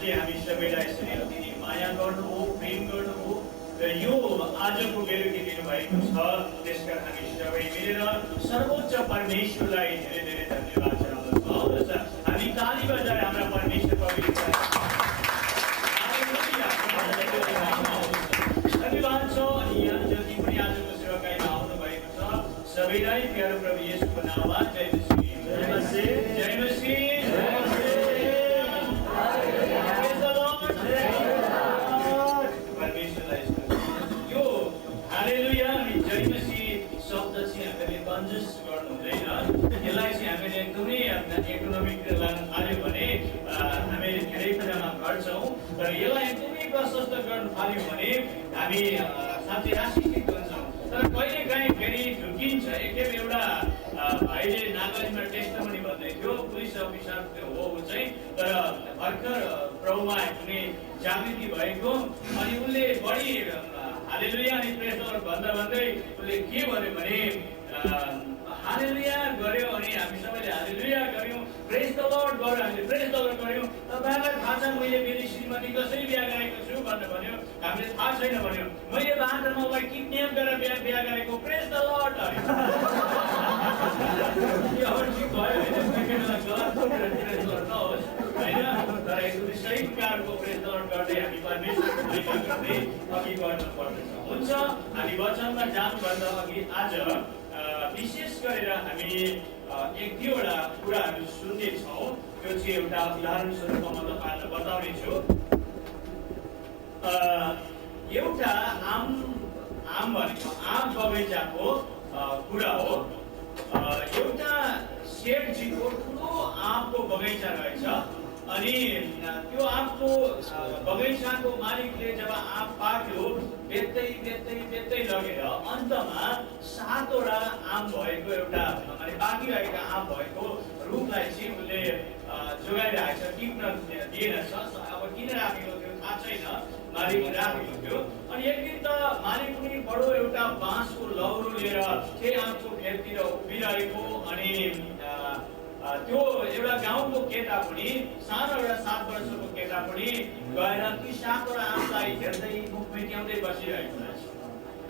जसले हामी सबैलाई यसरी अति माया गर्नुभयो, प्रेम गर्नुभयो र यो आजको बेलुकी दिनुभएको छ। त्यसकारण हामी सबै मिलेर सर्वोच्च परमेश्वरलाई धेरै धेरै धन्यवाद चढाउँदछौँ। आउनुहोस् हामी ताली बजाएर हाम्रा परमेश्वर पवित्र धन्यवाद छ। अनि यहाँ जति पनि आजको सेवाकाईमा आउनुभएको छ सबैलाई प्यारो प्रभु येशूको नाममा जय मसीह, जय मसीह, जय मसीह। इकोनोमिक लान थाल्यो भने हामी धेरै कुरामा घट्छौँ, तर यसलाई एकदमै प्रशस्त गर्न थाल्यौँ भने हामी साँच्चै आशिषित हुन्छौँ। तर कहिलेकाहीँ फेरि झुकिन्छ। एकखेप एउटा भाइले नागरिकमा टेस्टमनी भन्दै थियो, पुलिस अफिसर हो ऊ चाहिँ, तर भर्खर प्रभुमा कुनै जागृति भएको अनि उसले बढी हालेलुया अनि प्रेज द लर्ड भन्दा भन्दै उसले के भन्यो भने हालेलुया गर्यो अनि हामी सबैले हालेलुया गर्यौँ, प्रेज द लर्ड गर्यो, हामीले प्रेज द लर्ड गर्यौँ। तपाईँहरूलाई थाहा छ मैले मेरो श्रीमती कसरी बिहा गरेको छु भनेर भन्यो। हामीले थाहा छैन भन्यो। मैले बाटोमा उसलाई किडन्याप गरेर बिहा गरेको, प्रेज द लर्ड होइन। तर एकदमै सही प्रकारको प्रेज द लर्ड गर्दै हामी परमेश्वरको महिमा गर्दै अघि बढ्न पर्दछ। हुन्छ, हामी वचनमा जानुभन्दा अघि आज विशेष गरेर हामी एक दुईवटा कुराहरू सुन्नेछौँ। त्यो चाहिँ एउटा उदाहरण स्वरूप म तपाईँहरूलाई बताउने छु। एउटा आम भनेको आम बगैँचाको कुरा हो। एउटा सेठजीको ठुलो आँपको बगैँचा रहेछ। अनि त्यो आँपको बगैँचाको मालिकले जब आँप पाक्यो बेच्दै लगेर अन्तमा 7वटा आम भएको एउटा माने बाँकी रहेका आम भएको रुखलाई चाहिँ उसले जोगाइरहेको छ, टिप्न दिएनछ। अब किन राखेको थियो थाहा छैन, मालिकले राखेको थियो। अनि एक दिन त मालिक पनि बडो एउटा बाँसको लौरो लिएर त्यही आँपको फेदतिर उभिरहेको। अनि त्यो एउटा गाउँको केटा पनि, सानो एउटा 7 वर्षको केटा पनि गएर ती 7वटा आँपलाई हेर्दै मुख मेट्याउँदै बसिरहेको रहेछ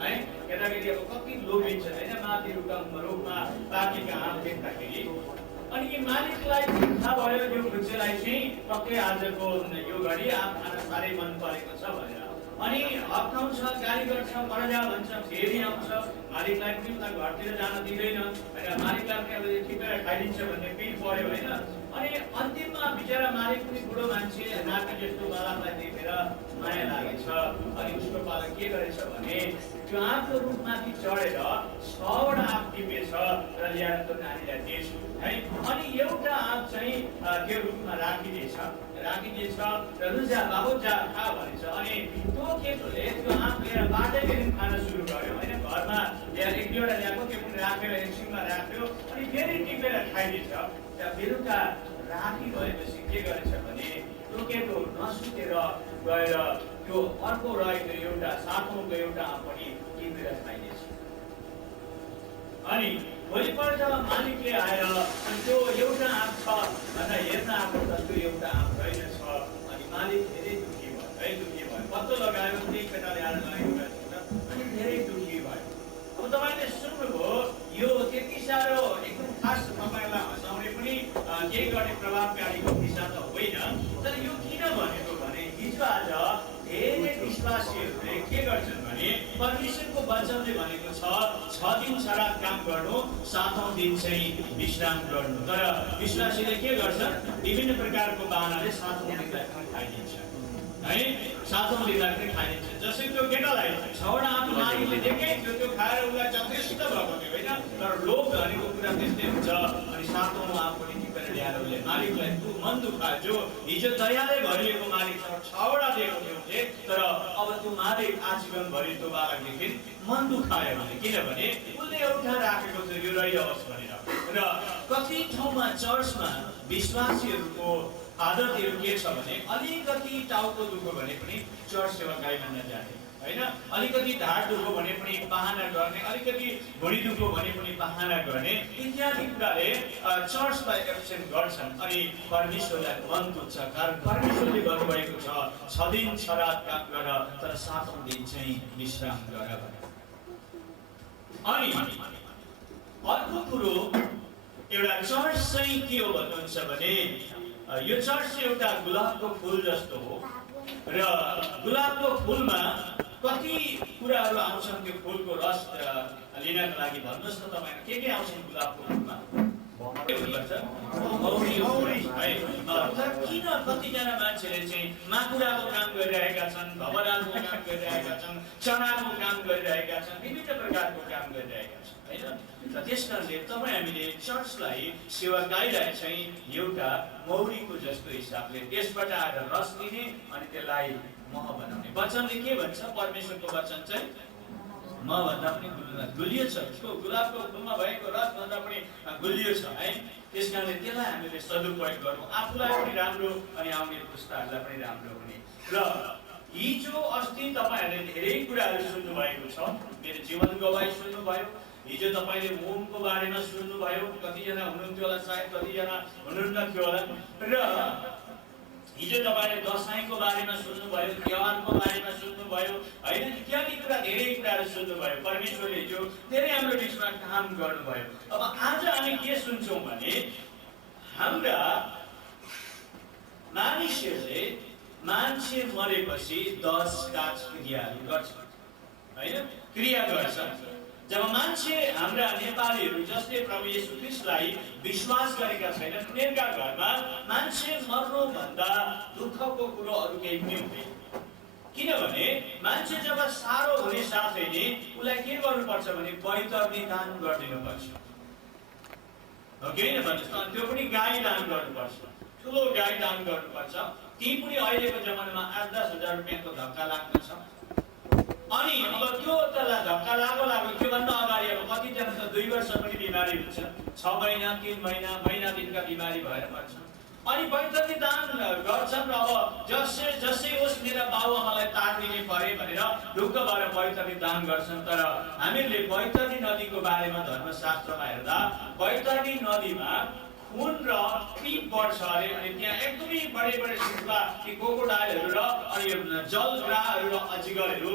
है। केटाकेटी अब कति लोभिन्छ होइन, माथि रुखमा पाकेका आँप देख्दाखेरि। अनि मालिकलाई थाहा भयो यो वृक्षलाई चाहिँ पक्कै आजको यो घडी आँप खान साह्रै मन परेको छ भनेर। अनि हप्काउँछ, गाली गर्छ, मरजा भन्छ, फेरि आउँछ। मालिकलाई पनि उता घरतिर जान दिँदैन होइन, मालिकलाई पनि अब टिपेर खाइदिन्छ भन्ने पिर पर्यो होइन। अनि अन्तिममा बिचरा मालिक पनि बुढो मान्छे, नाति जस्तो बालकलाई देखेर माया लागेछ। अनि उसको बालक के गरेछ भने त्यो आँपको रुखमाथि चढेर 6वटा आँप टिपेछ र ल्याएर त्यो नानीलाई दिएछ है। अनि एउटा आँप चाहिँ त्यो रुखमा राखिदिएछ र रुजा बाबु जा खा भनेछ। अनि त्यो केटोले त्यो आँप लिएर बाटैको दिन खान सुरु गर्यो होइन। घरमा ल्याएर 1-2वटा ल्याएको, त्यो पनि राखेर एकछिनमा राख्यो अनि फेरि टिपेर खाइदिन्छ। त्यहाँ बेलुका राति भएपछि के गरेछ भने त्यो केटो नसुतेर गएर त्यो अर्को रहेको एउटा 7औँको एउटा आँप पनि टिपेर खाइदिएछ। अनि भोलिपल्ट मालिकले आएर त्यो एउटा आँप छ भन्दा हेर्न आएको त त्यो एउटा आँप रहेनछ। अनि मालिक धेरै दुःखी भयो। पत्तो लगायो, त्यही केटाले आएर लगेको रहेछ अनि धेरै दुःखी भयो। अब तपाईँले सुन्नुभयो, यो त्यति साह्रो एकदम खास तपाईँलाई हँसाउने पनि केही गर्ने प्रभावकारीको किस्सा त होइन। तर यो किन भनेको भने हिजो आज धेरै विश्वासीहरूले के गर्छन् भने परमेश्वरको वचनले भनेको छ 6 दिन छाडा काम गर्नु, 7औं दिन चाहिँ विश्राम गर्नु। तर विश्वासीले के गर्छन्, विभिन्न प्रकारको बाहनाले 7औं दिनलाई खाइदिन्छ है। 7औं दिनलाई पनि खाइदिन्छ। जसै त्यो केटालाई 6वटा आँप मालिकले देखे त्यो खाएर उसलाई जथेष्ट भएको थियो होइन। तर लोभ भनेको कुरा त्यस्तै हुन्छ। अनि 7औं आँप पनि टिपेर ल्याएर उसले मालिकलाई मन दुखायो। जो हिजो दयाले भरिएको मालिकसँग 6वटा दिएको थियो उसले, तर अब त्यो मालिक आजीवनभरि त्यो बालकदेखि मन दुखायो भने, किनभने उसले एउटा राखेको थियो यो रहियोस् भनेर। र कति ठाउँमा चर्चमा विश्वासीहरूको आदतहरू के छ भने अलिकति टाउको दुख्यो भने पनि चर्च सेवाकाईमा नजाने, हैन। अलिकति ढाड दुख्यो भने पनि बहाना गर्ने, अलिकति भुँडी दुख्यो भने पनि बहाना गर्ने, इत्यादि कुराले चर्चलाई एब्सेन्ट गर्छन्। अनि परमेश्वरलाई मन दुख्छ, कारण परमेश्वरले भन्नुभएको छ 6 दिन 6 रात काम गर तर 7औं दिन चाहिँ विश्राम गर भनेर। अनि अर्को कुरो एउटा चर्च चाहिँ के हो भन्नुहुन्छ भने यो चर्च चाहिँ एउटा गुलाबको फुल जस्तो हो र गुलाबको फुलमा कति कुराहरू आउँछन् त्यो फुलको रस लिनको लागि भन्नुहोस् न तपाईहरु के आउँछन् गुलाबको फुलमा? किन कतिजना मान्छेले चाहिँ माकुराको काम गरिरहेका छन्, भवराजको काम गरिरहेका छन्, चनाको काम गरिरहेका छन्, विभिन्न प्रकारको काम गरिरहेका छन् हैन। र त्यसकारणले तपाईँ हामीले चर्चलाई सेवाकाईलाई चाहिँ एउटा मौरीको जस्तो हिसाबले त्यसबाट आएर रस लिने अनि त्यसलाई मह बनाउने। वचनले के भन्छ? परमेश्वरको वचन चाहिँ म भन्दा पनि गुलियो छ, उसको गुलाबको फुलमा भएको रस भन्दा पनि गुलियो छ है। त्यसकारणले त्यसलाई हामीले सदुपयोग गरौँ, आफूलाई पनि राम्रो अनि आउने पुस्ताहरूलाई पनि राम्रो हुने। र हिजो अस्ति तपाईँहरूले धेरै कुराहरू सुन्नुभएको छ, मेरो जीवन गवाई सुन्नुभयो। हिजो तपाईँले होमको बारेमा सुन्नुभयो, कतिजना हुनुहुन्थ्यो होला सायद, कतिजना हुनुहुन्न थियो होला। र हिजो तपाईँले दशैंको बारेमा सुन्नुभयो, त्योहारको बारेमा सुन्नुभयो हैन, इत्यादि कुरा धेरै कुराहरू सुन्नुभयो। परमेश्वरले हिजो धेरै हाम्रो बिचमा काम गर्नुभयो। अब आज हामी के सुन्छौँ भने हाम्रा मानिसहरूले मान्छे मरेपछि 10 काज क्रियाहरू गर्छन् हैन, क्रिया गर्छन्। जब मान्छे हाम्रा नेपालीहरू जसले प्रभु येशू ख्रीष्टलाई विश्वास गरेका छैनन्, उनीहरूका घरमा मान्छे मर्नुभन्दा दुःखको कुरो अरू केही पनि हुँदैन। किनभने मान्छे जब सारो हुने साथै नै उसलाई के गर्नुपर्छ भने बैतरनी दान गरिदिनुपर्छ। हो कि होइन भन्नुहोस् त? त्यो पनि गाई दान गर्नुपर्छ, ठुलो गाई दान गर्नुपर्छ। ती पनि अहिलेको जमानामा 8-10 हजार रुपियाँको धक्का लाग्दछ। अनि अब त्यो त धक्का लाग्यो, त्योभन्दा अगाडि अब कतिजना त 2 वर्ष पनि बिमारी हुन्छ, 6 महिना 3 महिना दिनका बिमारी भएर मर्छन्। अनि बैतरनी दान गर्छन्। र अब जसै होस् मेरा बाबुआमालाई तार दिने परे भनेर ढुक्क भएर बैतरनी दान गर्छन्। तर हामीले बैतरनी नदीको बारेमा धर्मशास्त्रमा हेर्दा बैतरनी नदीमा खुन र पिप बढ्छ अरे, अनि त्यहाँ एकदमै बडे सिक्का ती क्रोकोडाइलहरू र अनि जलग्राहहरू र अजिगरहरू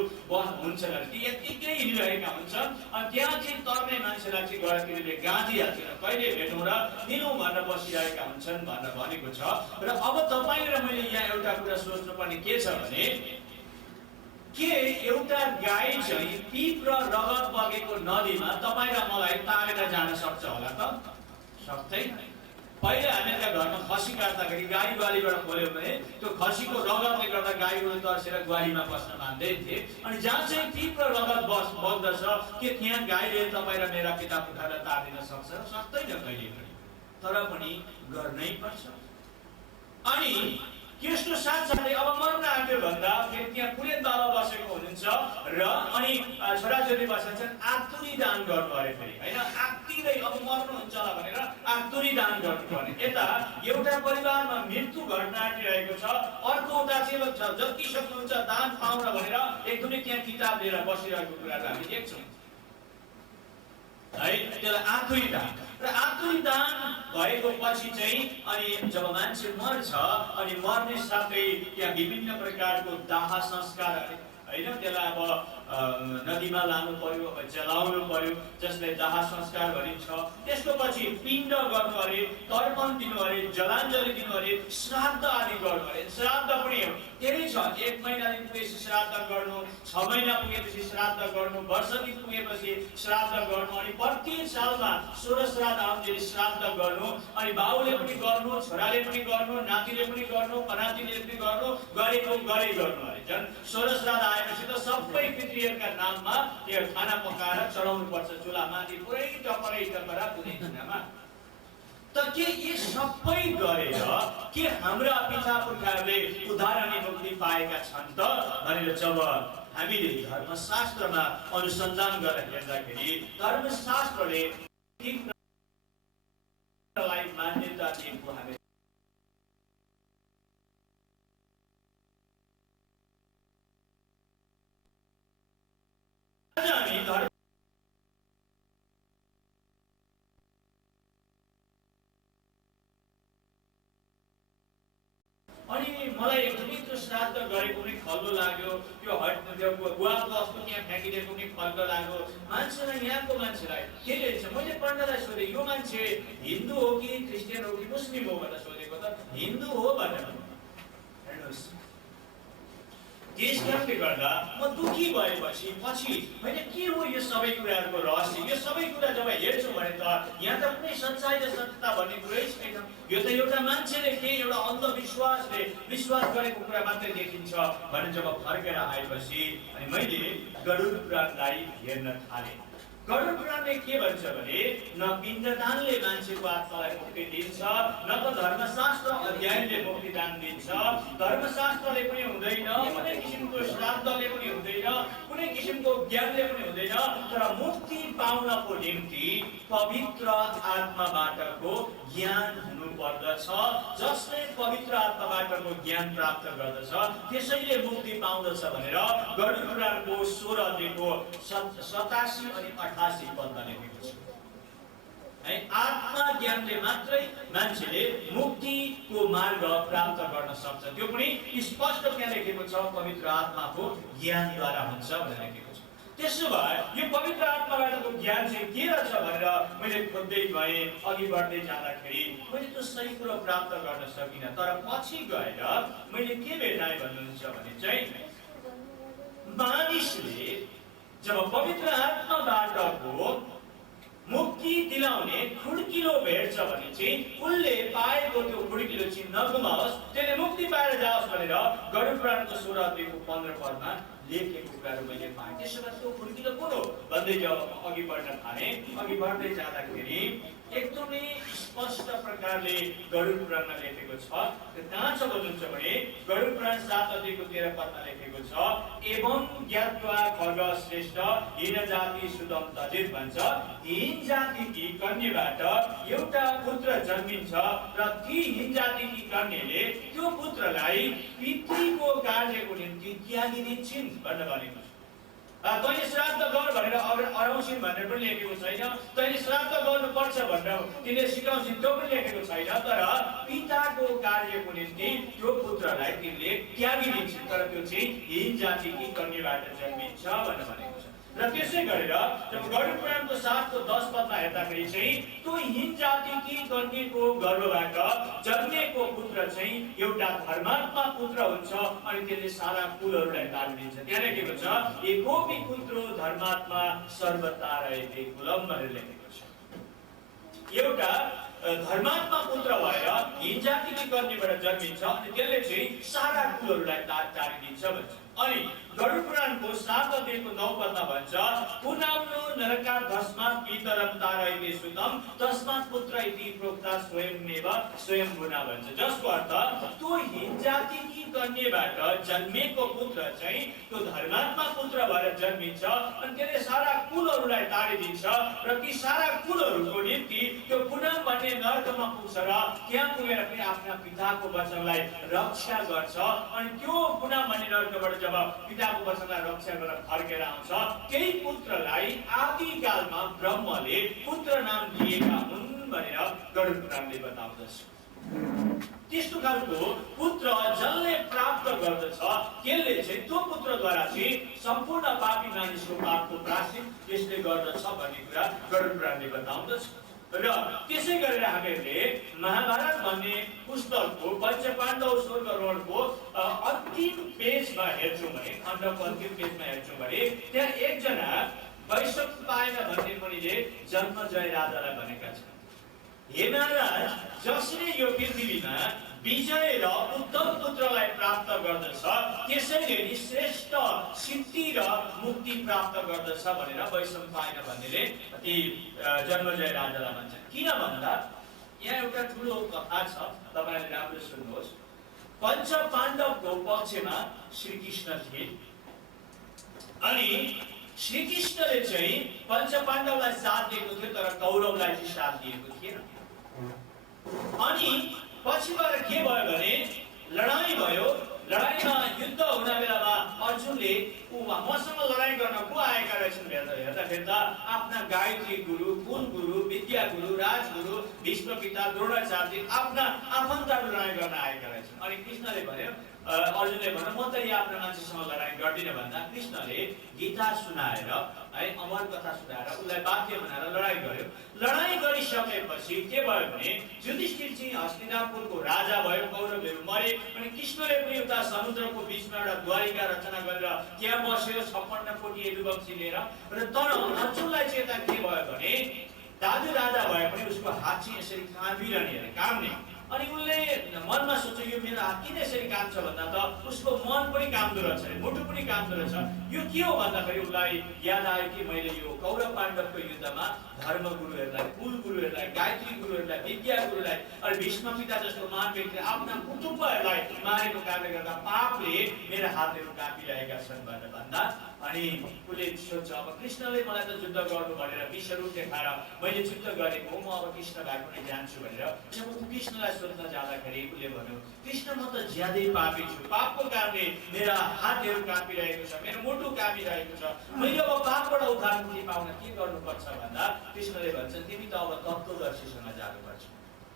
हुन्छन् अरे, ती यत्तिकै हिँडिरहेका हुन्छन्। अनि त्यहाँ चाहिँ तर्ने मान्छेलाई चाहिँ गएर तिनीहरूले गाँधिहाल्छ, कहिले भेटौँ र दिनौँ भनेर बसिरहेका हुन्छन् भनेर भनेको छ। र अब तपाईँ र मैले यहाँ एउटा कुरा सोच्नुपर्ने के छ भने के एउटा गाई चाहिँ पिप र रगत बगेको नदीमा तपाईँ र मलाई तारेर जान सक्छ होला त? सक्दैन। पहिले हामीहरूका घरमा खसी काट्दाखेरि गाई ग्वालीबाट खोल्यो भने त्यो खसीको रगतले गर्दा गाईहरू तर्सेर ग्वालीमा बस्न मान्दै थिए। अनि जहाँ चाहिँ पिप र रगत बग्दछ के त्यहाँ गाईले तपाईँ र मेरा किताब उठाएर तारिन सक्छ? सक्दैन कहिले पनि, तर पनि गर्नै पर्छ। अनि त्यसको साथसाथै अब मर्न आँट्यो भन्दा फेरि त्यहाँ पुरै बाबा बसेको हुनुहुन्छ र अनि छोराछोरी बसेछन्, आतुरी दान गर्नु अरे फेरि हैन, आत्तिँदै अब मर्नुहुन्छ होला भनेर आतुरी दान गर्नुपर्ने। यता एउटा परिवारमा मृत्यु घटना आँटिरहेको छ, अर्को उता चाहिँ जति सक्नुहुन्छ दान पाउन भनेर एकदमै त्यहाँ किताब लिएर बसिरहेको कुराहरू हामी देख्छौँ है। त्यसलाई आतुरी दान। र आतुरी दान भएको पछि चाहिँ अनि जब मान्छे मर्छ अनि मर्ने साथै त्यहाँ विभिन्न प्रकारको दाह संस्कार हैन, त्यसलाई अब नदीमा लानु पर्यो, अब जलाउनु पर्यो, जसलाई दाह संस्कार भनिन्छ। त्यसको पछि पिण्ड गर्नु अरे, तर्पण दिनु अरे, जलाञ्जली दिनु अरे, श्राद्ध आदि गर्नु अरे। श्राद्ध पनि धेरै छ, 1 महिना दिन पुगेपछि श्राद्ध गर्नु, 6 महिना पुगेपछि श्राद्ध गर्नु, वर्ष दिन पुगेपछि श्राद्ध गर्नु, अनि प्रत्येक सालमा 16 श्राद्ध आउँदाखेरि श्राद्ध गर्नु। अनि बाबुले पनि गर्नु, छोराले पनि गर्नु, नातिले पनि गर्नु, पनातिले पनि गर्नु, गरेको गरे गर्नु अरे। झन् 16 श्राद्ध आएपछि त सबै पितृहरूका नाममा यो खाना पकाएर चढाउनु पर्छ चुलामाथि, पुरै टपरा पुरै दिनमा। त के यी सबै गरेर के हाम्रा पिता पुर्खाहरूले उद्धार अनि मुक्ति पाएका छन् त भनेर जब हामीले धर्मशास्त्रमा अनुसन्धान गरेर हेर्दाखेरि धर्मशास्त्रले मान्यता दिएको हामी मलाई एकदमै त्यो श्राद्ध गरेको पनि खल्लो लाग्यो, त्यो गुवाको वस्तु त्यहाँ फ्याँकिदिएको पनि खल्लो लाग्यो। मान्छेलाई, यहाँको मान्छेलाई के लिन्छ? मैले पण्डितलाई सोधेँ, यो मान्छे हिन्दू हो कि क्रिस्चियन हो कि मुस्लिम हो भनेर सोधेको त हिन्दू हो भनेर। हेर्नुहोस्, त्यस कारणले गर्दा म दुखी भएपछि पछि मैले के हो यो सबै कुराहरूको रहस्य? यो सबै कुरा जब हेर्छु भने त यहाँ त कुनै सच्चाइ र सत्यता भन्ने कुरै छैन। यो त एउटा मान्छेले केही एउटा अन्धविश्वासले विश्वास गरेको कुरा मात्रै देखिन्छ भने जब फर्केर आएपछि अनि मैले गरुड पुराणलाई हेर्न थालेँ। गरुड पुराणले के भन्छ भने न पिण्डदानले मान्छेको आत्मालाई मुक्ति दिन्छ, न त धर्मशास्त्र अध्ययनले मुक्तिदान दिन्छ, धर्मशास्त्रले पनि हुँदैन, कुनै किसिमको श्राद्धले पनि हुँदैन, कुनै किसिमको ज्ञानले पनि हुँदैन। तर मुक्ति पाउनको निम्ति पवित्र आत्माबाटको ज्ञान हुनुपर्दछ। जसले पवित्र आत्माबाटको ज्ञान प्राप्त गर्दछ त्यसैले मुक्ति पाउँदछ भनेर गरुड पुराणको 16 अध्यायको 87 अनि 88 पदमा लेखेको छ। है, आत्मा ज्ञानले मात्रै मान्छेले मुक्तिको मार्ग प्राप्त गर्न सक्छ। त्यो पनि स्पष्ट त्यहाँ लेखेको छ, पवित्र आत्माको ज्ञानद्वारा हुन्छ भनेर लेखेको छ। त्यसो भए यो पवित्र आत्माबाटको ज्ञान चाहिँ के रहेछ भनेर मैले खोज्दै गएँ। अघि बढ्दै जाँदाखेरि मैले त्यो सही कुरो प्राप्त गर्न सकिनँ। तर पछि गएर मैले के भेटाएँ भन्नुहुन्छ भने चाहिँ मानिसले जब पवित्र आत्माबाटको मुक्ति दिलाउने खुड्किलो भेट्छ भने चाहिँ उसले पाएको त्यो खुड्किलो चाहिँ नगुमाओस्, त्यसले मुक्ति पाएर जाओस् भनेर गरुड पुराणको 16 अध्यायको 15 पदमा लेखेको कुराहरू मैले पाएँ। त्यसो भए त्यो खुड्किलो कुन हो भन्दै जब अघि बढ्न थालेँ, अघि बढ्दै जाँदाखेरि एकदमै स्पष्ट प्रकारले गरुड पुराणमा लेखेको छ। कहाँ छ भन्नुहुन्छ भने गरुड पुराण 7 अध्यायको 13 पदमा लेखेको छ, एवं ज्ञात्वा खड्ग श्रेष्ठ हीन जाति सुदम तजित भन्छ, हीन जातिकी कन्याबाट एउटा पुत्र जन्मिन्छ र ती हीन जातिकी कन्याले त्यो पुत्रलाई पितृको कार्यको निम्ति त्यागी दिन्छन् भनेर भनेको छ। तैँले श्राद्ध गर भनेर अराउँछिन् भनेर पनि लेखेको छैन, तैँले श्राद्ध गर्नुपर्छ भनेर तिनले सिकाउँछिन् त्यो पनि लेखेको छैन। तर पिताको कार्यको निम्ति त्यो पुत्रलाई तिनले त्यागी दिन्छन्, तर त्यो चाहिँ हीन जातिकी कन्याबाट जन्मिन्छ भनेर भनेको छ। र त्यसै गरेर जब गरुड पुराणको 7को 10 पदमा हेर्दाखेरि चाहिँ त्यो हीन जातिकी कन्याको गर्भबाट जन्मेको पुत्र चाहिँ एउटा धर्मात्मा पुत्र हुन्छ अनि त्यसले सारा कुलहरूलाई तारिदिन्छ। त्यहाँ लेखेको छ, एकोपि पुत्रो धर्मात्मा सर्वतारयते कुलम भनेर लेखेको छ। एउटा धर्मात्मा पुत्र भएर हीन जातिकी कन्याबाट जन्मिन्छ अनि त्यसले चाहिँ सारा कुलहरूलाई तारिदिन्छ भन्छ। अनि गरुड पुराणको 7 अध्यायको 9 पदमा भन्छ, पुनाम्नो नरका धस्मात् पितरं तारयते सुतम तस्मात् पुत्र इति प्रोक्ता स्वयमेव स्वयंभुना भन्छ। जसको अर्थ त्यो हीन जातिकी कन्याबाट जन्मेको पुत्र चाहिँ त्यो धर्मात्मा पुत्र भएर जन्मिन्छ अनि त्यसले सारा कुलहरूलाई तारिदिन्छ र ती सारा कुलहरूको निम्ति त्यो पुनाम भन्ने नरकमा पुग्छ र त्यहाँ पुगेर पनि आफ्ना पिताको वचनलाई रक्षा गर्छ। अनि त्यो पुनाम भन्ने नरकबाट जब पिताको वचनलाई रक्षा गरेर फर्केर आउँछ, त्यही पुत्रलाई आदिकालमा ब्रह्मले पुत्र नाम दिएका हुन् भनेर गरुड पुराणले बताउँदछ। त्यस्तो खालको पुत्र जसले प्राप्त गर्दछ त्यसले चाहिँ त्यो पुत्रद्वारा चाहिँ सम्पूर्ण पापी मानिसको पापको प्रायश्चित त्यसले गर्दछ भन्ने कुरा गरुड पुराणले बताउँदछ। र त्यसै गरेर हामीले महाभारत भन्ने पुस्तकको पञ्चपाण्डव स्वर्गारोहणको अन्तिम पेजमा हेर्छौँ भने, खण्डको अन्तिम पेजमा हेर्छौँ भने त्यहाँ एकजना वैशम्पायन भन्ने मुनिले जन्मजय राजालाई भनेका छन्, हे महाराज, जसले यो पृथ्वीमा विजय र उत्तम पुत्रलाई प्राप्त गर्दछ त्यसैले नि श्रेष्ठ सिद्धि र मुक्ति प्राप्त गर्दछ भनेर वैशम्पायन भन्नेले ती जन्मजय राजालाई भन्छन्। किन भन्दा यहाँ एउटा ठुलो कथा छ, तपाईले राम्रो सुन्नुहोस्। पञ्च पाण्डवको पक्षमा श्रीकृष्ण थिए अनि श्रीकृष्णले चाहिँ पञ्च पाण्डवलाई साथ दिएको थियो तर कौरवलाई चाहिँ साथ दिएको थिएन। अनि पछि गएर के भयो भने लडाईँ भयो। लडाईँमा युद्ध हुने बेलामा अर्जुनले उसले मसँग लडाइँ गर्न को आएका रहेछन् हेर्दाखेरि त आफ्ना गायत्री गुरु, कुल गुरु, विद्या गुरु, राजगुरु, भीष्म पिता, द्रोणाचार्य आफ्ना आफन्तहरू लडाइँ गर्न आएका रहेछन्। अनि कृष्णले भन्यो, अर्जुनले भन्यो म त यहाँ आफ्नो मान्छेसँग लडाइँ गर्दिनँ भन्दा कृष्णले गीता सुनाएर है अमर कथा सुनाएर उसलाई वाक्य बनाएर लडाइँ गर्यो। लडाइँ गरिसकेपछि के भयो भने युधिष्ठिर चाहिँ हस्तिनापुरको राजा भयो, कौरवहरू मरे। अनि कृष्णले पनि उता समुद्रको बिचमा एउटा द्वारिका रचना गरेर त्यहाँ बस्यो 56 कोटी यदुवंशी लिएर। र तर अर्जुनलाई चाहिँ यता के भयो भने दाजु राजा भए पनि उसको हात चाहिँ यसरी काँपिरहने अरे, काम्ने। अनि उसले मनमा सोच्यो यो मेरो हात किन यसरी काम्छ भन्दा त उसको मन पनि काम्दो रहेछ अरे, मुटु पनि काम्दो रहेछ। यो के हो भन्दाखेरि उसलाई याद आयो कि मैले यो कौरव पाण्डवको युद्धमा धर्म गुरुहरूलाई, कुल गुरुहरूलाई, गायत्री गुरुहरूलाई, विद्या गुरुलाई अनि भीष्म पिता जस्तो महान व्यक्ति आफ्ना कुटुम्बहरूलाई मारेको कारणले गर्दा पापले मेरो हातहरू कापिरहेका छन् भनेर भन्दा अनि उसले सोच्छ अब कृष्णले मलाई त युद्ध गर्नु भनेर विश्वरूप देखाएर मैले युद्ध गरेको हो, म अब कृष्ण भएको नै जान्छु भनेर जब ऊ कृष्णलाई सोध्न जाँदाखेरि उसले भन्यो कृष्ण म त ज्यादै पापी छु, पापको कारणले मेरा हातहरू कापिरहेको छ, मेरो मुटु कापिरहेको छ, मैले अब पापबाट उद्धार मुक्ति पाउन के गर्नुपर्छ भन्दा कृष्णले भन्छन् तिमी त अब तत्त्वदर्शीसँग जानुपर्छ।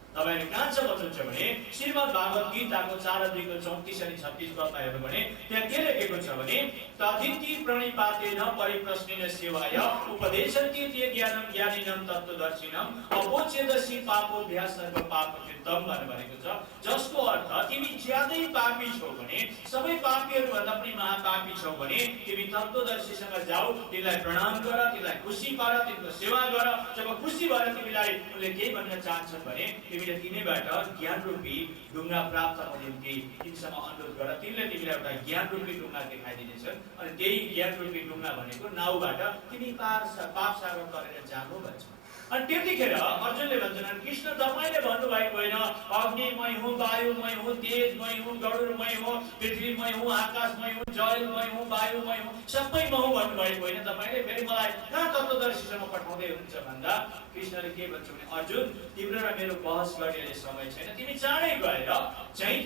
तपाईले कहाँ छ भन्नुहुन्छ भने श्रीमद् भागवत गीताको 4 अध्यायको 34 अनि 36 पदमा हेर्नु भने त्यहाँ के लेखेको छ भने तदिति प्रणिपातेन परिप्रश्नेन सेवाय उपदेशन्ति ते ज्ञानं ज्ञानिनं तत्त्वदर्शिनं अपोचेदसि पापोभ्यास सर्व पापकृतम भनेको छ। जसको अर्थ तिमी ज्यादै पापी छौ भने, सबै पापीहरू भन्दा पनि महापापी छौ भने तिमी तत्त्वदर्शीसँग जाऊ, तिमीलाई प्रणाम गर, तिमीलाई खुसी पार, तिमीको सेवा गर। जब खुसी भएर तिमीलाई उनले के भन्न चाहन्छन् भने तिमीले तिनीबाट ज्ञान रूपी ढुङ्गा प्राप्त हुने निम्ति तिनीसँग अनुरोध गर, तिमीले तिमीलाई एउटा ज्ञान रूपी ढुङ्गा देखाइदिनेछन् अनि त्यही ज्ञान रूपी ढुङ्गा भनेको नाउबाट तिमी पाप सागर गरेर जानु भन्छ। अनि त्यतिखेर अर्जुनले भन्छन् कृष्ण तपाईले भन्नुभएको होइन अग्निमय हुँ, वायुमय हुँ, तेजमय हुँ, गरुडमय हुँ, पृथ्वीमय हुँ, आकाशमय हुँ, जलमय हुँ, वायुमय हुँ, सबै म हुँ भन्नुभएको होइन तपाईले। फेरि मलाई कहाँ तत्त्वदर्शीसँग पठाउँदै हुनुहुन्छ भन्दा कृष्णले के भन्छ भने अर्जुन तिम्रो र मेरो बहस गर्ने समय छैन, तिमी चाँडै गएर चाहिँ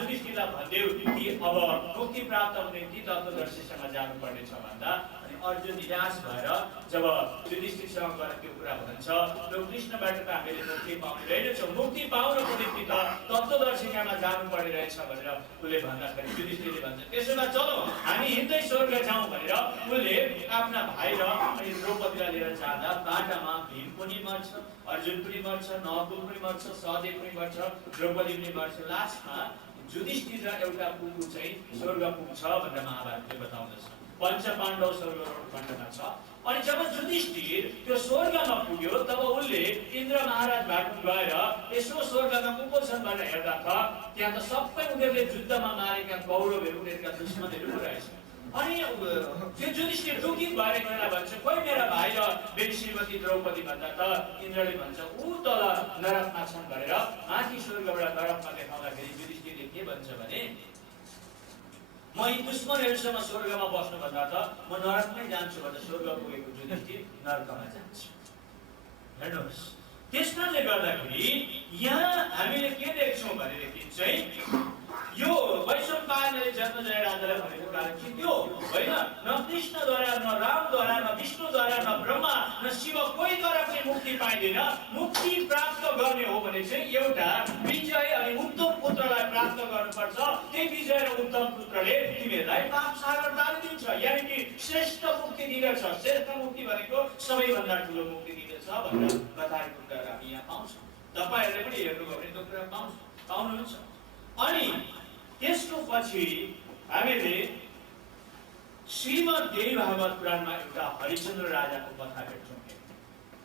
युधिष्ठिरलाई भनिदेऊ कि अब मुक्ति प्राप्त हुने निम्ति तत्त्वदर्शीसँग जानुपर्ने छ भन्दा अनि अर्जुन निराश भएर जब युधिष्ठिरसँग गएर त्यो कुरा भन्छ त्यो कृष्णबाट त हामीले मुक्ति पाउने रहेनछौँ, मुक्ति पाउनको निम्ति त तत्त्वदर्शीमा जानुपर्ने रहेछ भनेर उसले भन्दाखेरि युधिष्ठिरले भन्छ त्यसो भए चलो हामी हिँड्दै स्वर्ग जाउँ भनेर उसले आफ्ना भाइ र अनि द्रौपदीलाई लिएर जाँदा बाटामा भीम पनि मर्छ, अर्जुन पनि मर्छ, नकुल पनि मर्छ, सहदेव पनि मर्छ, द्रौपदी पनि मर्छ। लास्टमा युधिष्ठिर र एउटा कुकुर चाहिँ स्वर्ग पुग्छ भनेर महाभारतले बताउँदछ। पंच पाण्डव स्वर्गरोहण खण्डमा छ। अनि जब युधिष्ठिर त्यो स्वर्गमा पुग्यो तब उसले इन्द्र महाराज भएको गएर यसो स्वर्गमा को को छन् भनेर हेर्दा त त्यहाँ त सबै उनीहरूले युद्धमा मारेका कौरवहरू उनीहरूका दुश्मनहरू पो रहेछ। अनि त्यो युधिष्ठिर दुखी भएर गएर भन्छ कोही मेरा भाइ र बेटी श्रीमती द्रौपदी भन्दा त इन्द्रले भन्छ ऊ तल नरकमा छन् भनेर माथि स्वर्गबाट नरकमा देखाउँदाखेरि युधिष्ठिरले के भन्छ भने म यी दुश्मनहरूसँग स्वर्गमा बस्नु भन्दा त म नरकमै जान्छु भनेर स्वर्ग पुगेको युधिष्ठिर नरकमा जान्छ। हेर्नुहोस् त्यसकारणले गर्दाखेरि यहाँ हामीले के देख्छौँ भनेदेखि चाहिँ यो वैशम्पायनले जन्मजय राजालाई भनेको कारण के त्यो होइन, न कृष्णद्वारा न रामद्वारा न विष्णुद्वारा न ब्रह्मा न शिव कोहीद्वारा पनि मुक्ति पाइँदैन। मुक्ति प्राप्त गर्ने हो भने चाहिँ एउटा विजय अनि उत्तम पुत्रलाई प्राप्त गर्नुपर्छ। त्यही विजय र उत्तम पुत्रले तिमीहरूलाई पाप सागर तारिदिन्छ, यानि कि श्रेष्ठ मुक्ति दिँदछ। श्रेष्ठ मुक्ति भनेको सबैभन्दा ठुलो मुक्ति दिँदछ भनेर बताएको कुरा हामी यहाँ पाउँछौँ। तपाईँहरूले पनि हेर्नुभयो भने त्यो कुरा पाउनुहुन्छ। अनि त्यसको पछि हामीले श्रीमद् देवी भागवत पुराणमा एउटा हरिश्चन्द्र राजाको कथा भेट्छौँ।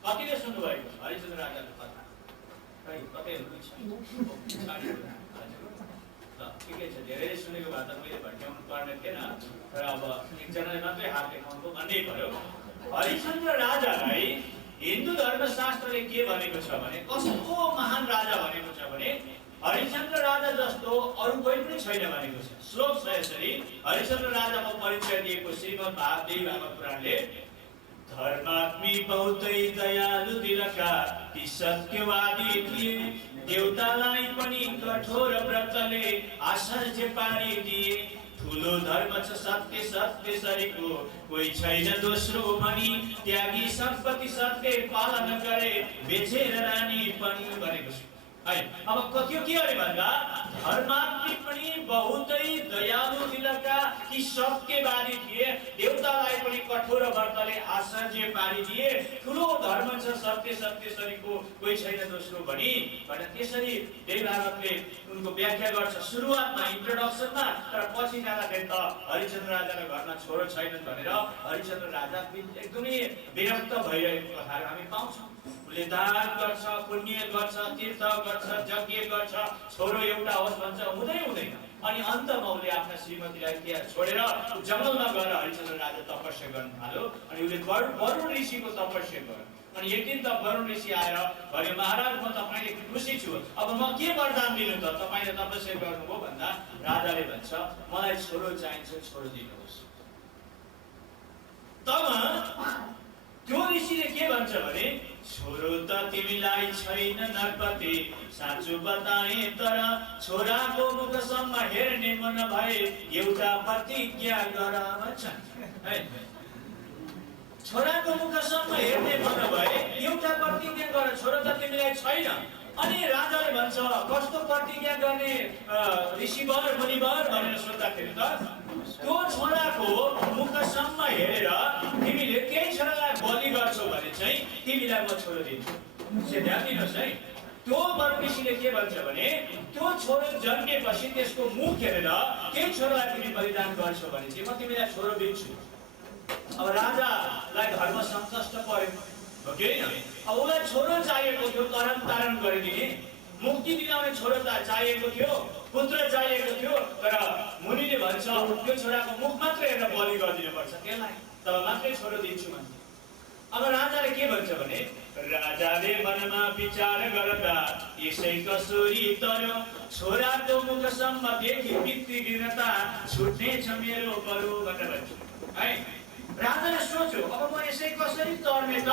कतिले सुन्नुभएको छ हरिश्चन्द्र राजाको कथा? कतै ठिकै छ, धेरै सुनेको भए त मैले भट्याउनु पर्ने थिएन, तर अब एकजनाले मात्रै हात देखाउनु भन्नै पर्यो। हरिश्चन्द्र राजालाई हिन्दू धर्मशास्त्रले के भनेको छ भने कस्तो महान राजा भनेको छ भने हरिश्चन्द्र राजा जस्तो अरू कोही पनि छैन भनेको छ। श्लोक छ यसरी, हरिश्चन्द्र राजाको परिचय दिएको श्रीमद् देवी भागवत पुराणले धर्मात्मी बहुतै दयालु दिलका ती सत्यवादी थिए, देवतालाई पनि कठोर व्रतले आश्चर्य पारिदिए, ठुलो धर्म छ सत्य सत्य सरीको कोही छैन दोस्रो भनी त्यागी सम्पत्ति सत्य पालन गरे बेचेर रानी पनि गरेको छु है। अब कतियो के अरे भन्दा धर्मात्मी पनि बहुतै दयालु दिलका कि सत्यवादी थिए, देवतालाई पनि कठोर व्रतले आश्चर्य पारिदिए। ठुलो धर्म छ सत्य सत्य सरीको कोही छैन दोस्रो भनी भनेर त्यसरी देवभागवतले उनको व्याख्या गर्छ सुरुवातमा इन्ट्रोडक्सनमा। तर पछि जाँदाखेरि त हरिश्चन्द्र राजाको घरमा छोरो छैनन् भनेर हरिश्चन्द्र राजा एकदमै विरक्त भइरहेको कथाहरू हामी पाउँछौँ। उसले दान गर्छ, पुण्य गर्छ, तीर्थ गर्छ, यज्ञ गर्छ, छोरो एउटा होस् भन्छ, हुँदै हुँदैन। अनि अन्तमा उसले आफ्ना श्रीमतीलाई त्यहाँ छोडेर जङ्गलमा गएर हरिश्चन्द्र राजा तपस्या गर्न थाल्यो। अनि उसले वरुण ऋषिको तपस्या गर्यो। अनि एक दिन त वरुण ऋषि आएर भन्यो महाराज म तपाईँले खुसी छु, अब म के वरदान दिनु त तपाईँले तपस्या गर्नुभयो भन्दा राजाले भन्छ मलाई छोरो चाहिन्छ, छोरो दिनुहोस्। तब त्यो ऋषिले के भन्छ भने छोरो त तिमीलाई छैन नरपति, साँचो बताए तर छोराको मुखसम्म हेर्ने मन भए एउटा प्रतिज्ञा गर भन्छ है। छोराको मुखसम्म हेर्ने मन भए एउटा प्रतिज्ञा गर, छोरो त तिमीलाई छैन। अनि राजाले भन्छ कस्तो प्रतिज्ञा गर्ने ऋषिवर मुनिवर भनेर सोद्धाखेरि त त्यो छोराको मुखसम्म हेरेर तिमीले त्यही छोरालाई बलि गर्छौ भने चाहिँ तिमीलाई म छोरो दिन्छु। ध्यान दिनुहोस् है, त्यो वरुण ऋषिले के भन्छ भने त्यो छोरो जन्मेपछि त्यसको मुख हेरेर त्यही छोरालाई तिमी बलिदान गर्छौ भने चाहिँ म तिमीलाई छोरो दिन्छु। अब राजालाई धर्म सन्तुष्ट पर्यो हो कि होइन? अब उसलाई छोरो चाहिएको थियो, तरण तारण गरिदिने, मुक्ति दिलाउने छोरो चाहिएको थियो, पुत्र चाहिएको थियो। तर मुनिले भन्छ त्यो छोराको मुख मात्र हेरेर बलि गरिदिनु पर्छ, त्यसलाई तब मात्रै छोरो दिन्छु भन्छ। अब राजाले के भन्छ भने राजाले मनमा विचार गर्दा यसै कसुरी तर छोराको मुखसम्म देखि पितृऋणता छुट्नेछ मेरो बरु भनेर भन्छ है। राजाले सोच्यो अब म यसै कसरी तर्ने त,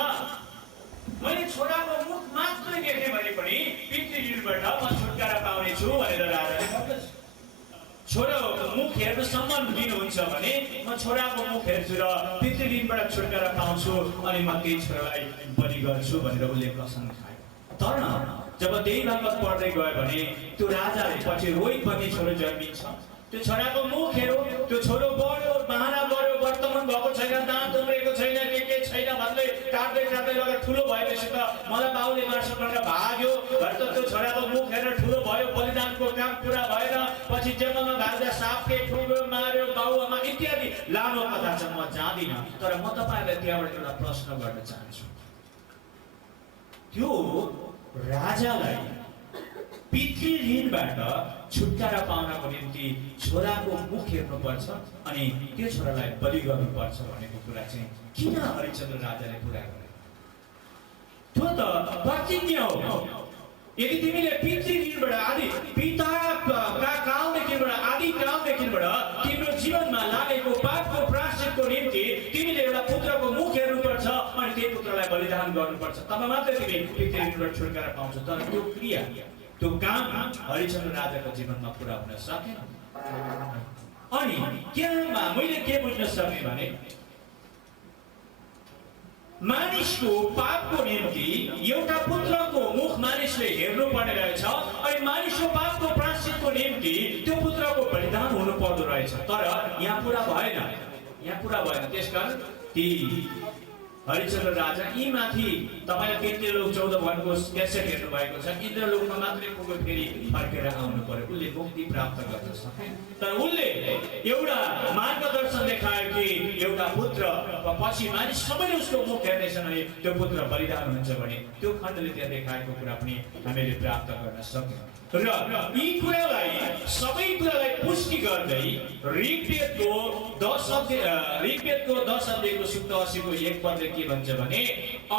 मैले छोराको मुख मात्रै देखेँ भने पनि पितृऋणबाट म छुटकारा पाउने छु भनेर राजाले भन्छ। छोराको मुख हेर्नुसम्म दिनुहुन्छ भने म छोराको मुख हेर्छु र पितृऋणबाट छुटकारा पाउँछु अनि म त्यही छोरालाई बलि गर्छु भनेर उसले कसम खायो। तर जब देवभागवत पढ्दै गयो भने त्यो राजाले पछि रोहित भन्ने छोरो जन्मिन्छ। त्यो छोराको मुख हेर्यो, त्यो छोरो बढ्यो, बाहना बढ्यो, वर्तमान भएको छैन, दाँत उम्रेको छैन, के छैन भन्दै काट्दै काट्दै लगेर ठुलो भएपछि त मलाई बाउले मार्छ भनेर भाग्यो। घर त त्यो छोराको मुख हेरेर ठुलो भयो, बलिदानको काम पुरा भएन, पछि जङ्गलमा भाग्दा सापले ठुलो मार्यो, बाउ आमा इत्यादि लामो कथा छ, म जाँदिनँ। तर म तपाईँलाई त्यहाँबाट एउटा प्रश्न गर्न चाहन्छु। त्यो राजालाई पितृऋणबाट छुटकारा पाउनको निम्ति छोराको मुख हेर्नुपर्छ अनि त्यो छोरालाई बलि गर्नुपर्छ भनेको कुरा चाहिँ किन हरिश्चन्द्र राजाले पुरा गरे? त्यो त प्रतिज्ञा हो। यदि तिमीले पितृऋणबाट आदि पिताका कालदेखिबाट आदि कालदेखिबाट तिम्रो जीवनमा लागेको पापको प्रायश्चितको निम्ति तिमीले एउटा पुत्रको मुख हेर्नुपर्छ अनि त्यही पुत्रलाई बलिदान गर्नुपर्छ, तब मात्रै तिमी पितृऋणबाट छुटकारा पाउँछौ। तर त्यो क्रिया, त्यो काम हरिश्चन्द्र राजाको जीवनमा पुरा हुन सकेन। अनि त्यहाँ मैले के बुझ्न सकेँ भने मानिसको पापको निम्ति एउटा पुत्रको मुख मानिसले हेर्नु पर्ने रहेछ अनि मानिसको पापको प्रायश्चितको निम्ति त्यो पुत्रको बलिदान हुनु पर्दो रहेछ। तर यहाँ पुरा भएन, यहाँ पुरा भएन। त्यसकारण ती हरिश्चन्द्र राजा यी माथि तपाईँले इन्द्रलोक 14 भनको क्यासेट हेर्नु भएको छ, इन्द्रलोकमा मात्रै पुग्यो, फेरि फर्केर आउनु पर्यो, उसले मुक्ति प्राप्त गर्न सके। तर उसले एउटा मार्गदर्शन देखायो कि एउटा पुत्र पछि मानिस सबैले उसको मुख हेर्नेछन् अनि त्यो पुत्र बलिदान हुन्छ भने त्यो खण्डले त्यहाँ देखाएको कुरा पनि हामीले प्राप्त गर्न सक्यौँ। र यी कुरालाई सबै कुरालाई पुष्टि गर्दै ऋग्वेदको 10 अध्यायको सुक्त 80 को 1 पदले के भन्छ भने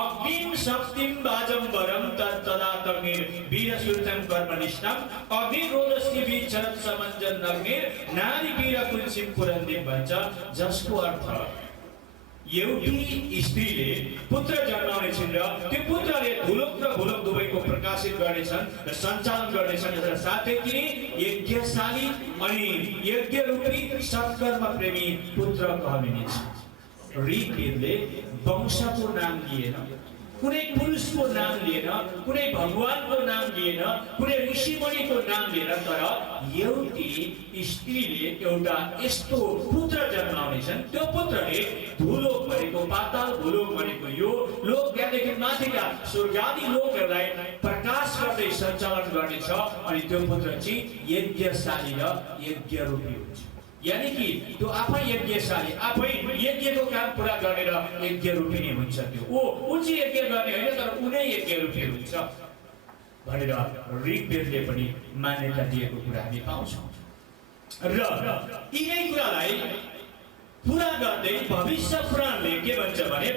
अग्निम शक्तिम वाजम्बरम तदातग्निर वीरसुरतम कर्मनिष्ठम अग्निरोधस्ति विचरत समञ्जन अग्निर नारी वीर कुलसिम पुरन्दिम भन्छ, जसको अर्थ एउटी स्त्रीले पुत्र जन्माउने छिन् र त्यो पुत्रले धुलोक र भूलोक दुवैको प्रकाशित गर्नेछन् र सञ्चालन गर्नेछन् र साथै तिनी यज्ञशाली अनि यज्ञ रूपी सत्कर्म प्रेमी पुत्र कहलिनेछ। ऋग्वेदले वंशको नाम लिएन, कुनै पुरुषको नाम लिएन, कुनै भगवानको नाम लिएन, कुनै ऋषिमुनिको नाम लिएन, तर एउटी स्त्रीले एउटा यस्तो पुत्र जन्माउनेछन्। त्यो पुत्रले भूलोक भनेको पाताल, भूलोक भनेको यो लोक, त्यहाँदेखि माथिका स्वर्गादी लोकहरूलाई प्रकाश गर्दै सञ्चालन गर्नेछ। अनि त्यो पुत्र चाहिँ यज्ञशाली र यज्ञरूपी हुन्छ। यानी कि त्यो आफै यज्ञशाली, आफै यज्ञको काम पुरा गरेर यज्ञ रूपी नै हुन्छ। त्यो ऊ चाहिँ यज्ञ गर्ने होइन, तर उनै यज्ञ रूपी हुन्छ भनेर ऋग्वेदले पनि मान्यता दिएको कुरा हामी पाउँछौँ। र यिनै कुरालाई पुरा गर्दै भविष्य पुराणले के भन्छ भने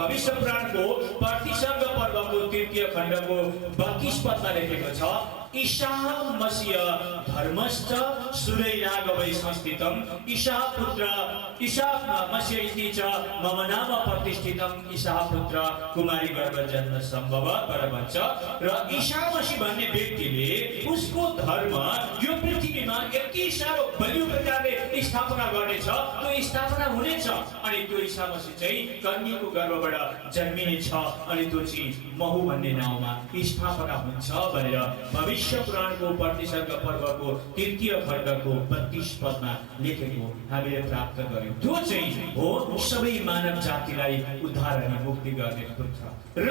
भविष्य पुराणको प्रतिसर्ग पर्वको 3 खण्डको 32 पदमा लेखेको छ, ईशाह मसीह धर्मश्च सुरैरागवै संस्थितम् ईशाह पुत्र ईशाह मसीह इति च मम नाम प्रतिष्ठितम् ईशाह पुत्र कुमारी गर्भ जन्म सम्भव भन्छ। र ईशाह मसीह भन्ने व्यक्तिले उसको धर्म यो पृथ्वीमा यति साह्रो बलियो प्रकारले स्थापना गर्नेछ, त्यो स्थापना हुनेछ। अनि त्यो ईशा मसीह चाहिँ कन्याको गर्भबाट जन्मिनेछ अनि त्यो चाहिँ महु भन्ने नाउँमा स्थापना हुन्छ भनेर भविष्य पुराणको प्रतिसर्ग पर्वको 3 खण्डको 32 पदमा लेखेको हामीले प्राप्त गर्यौं। त्यो चाहिँ हो सबै मानव जातिलाई उद्धार अनि मुक्ति गर्ने पुत्र। र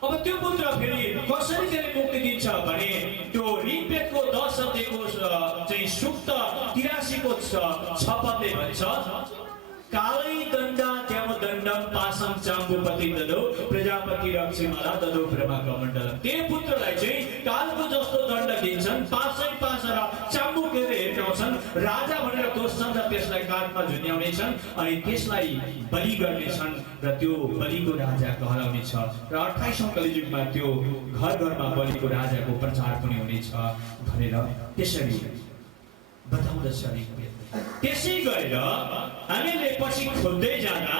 अब त्यो पुत्र फेरि कसरी चाहिँ मुक्ति दिन्छ भने त्यो ऋग्वेदको 10 अध्यायको चाहिँ सुक्त 83 को 6 पदले भन्छ, कालै दण्डा त्यम दण्डम पासम चाम्बुपति ददो प्रजापति रक्षिमाला ददो ब्रह्मा कमण्डलम। त्यो पुत्रलाई चाहिँ कालको जस्तो दण्ड दिन्छन्, पासै पासेर चाम्बु घेरेर हेर्छन्, राजा भनेर तोस्छन् र त्यसलाई काठमा झुन्याउनेछन् अनि त्यसलाई बलि गर्नेछन् र त्यो बलिको राजा कहलाउनेछ। र 28औं कलियुगमा त्यो घर घरमा बलिको राजाको प्रचार पनि हुनेछ भनेर त्यसरी बताउँदछ। त्यसै गरेर हामीले पछि खोज्दै जाँदा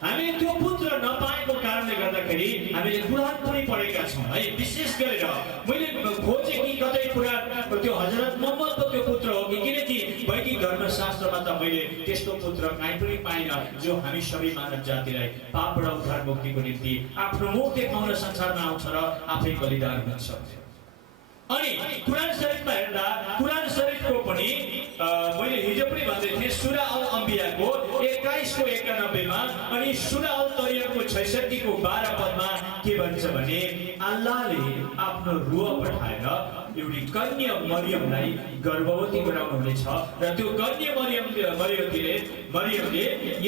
हामी त्यो पुत्र नपाएको कारणले गर्दाखेरि हामीले पुराण पनि पढेका छौँ है। विशेष गरेर मैले खोजेँ कि कतै पुराण त्यो हजरत मोहम्मदको त्यो पुत्र हो कि, किनकि वैदिक धर्मशास्त्रमा त मैले त्यस्तो पुत्र कहीँ पनि पाइनँ जो हामी सबै मानव जातिलाई पापबाट उद्धार मुक्तिको निम्ति आफ्नो मुख देखाउन संसारमा आउँछ र आफै बलिदान हुन्छ। अनि कुरान शरीफमा हेर्दा कुरान शरीफको पनि मैले हिजो पनि भन्दै थिएँ सूरा अल अम्बियाको 21 को 91 मा अनि सूरा अल तरियमको 66 को 12 पदमा के भन्छ भने अल्लाहले आफ्नो रूह पठाएर एउटी कन्या मरियमलाई गर्भवती गराउनु हुनेछ र त्यो कन्या मरियमले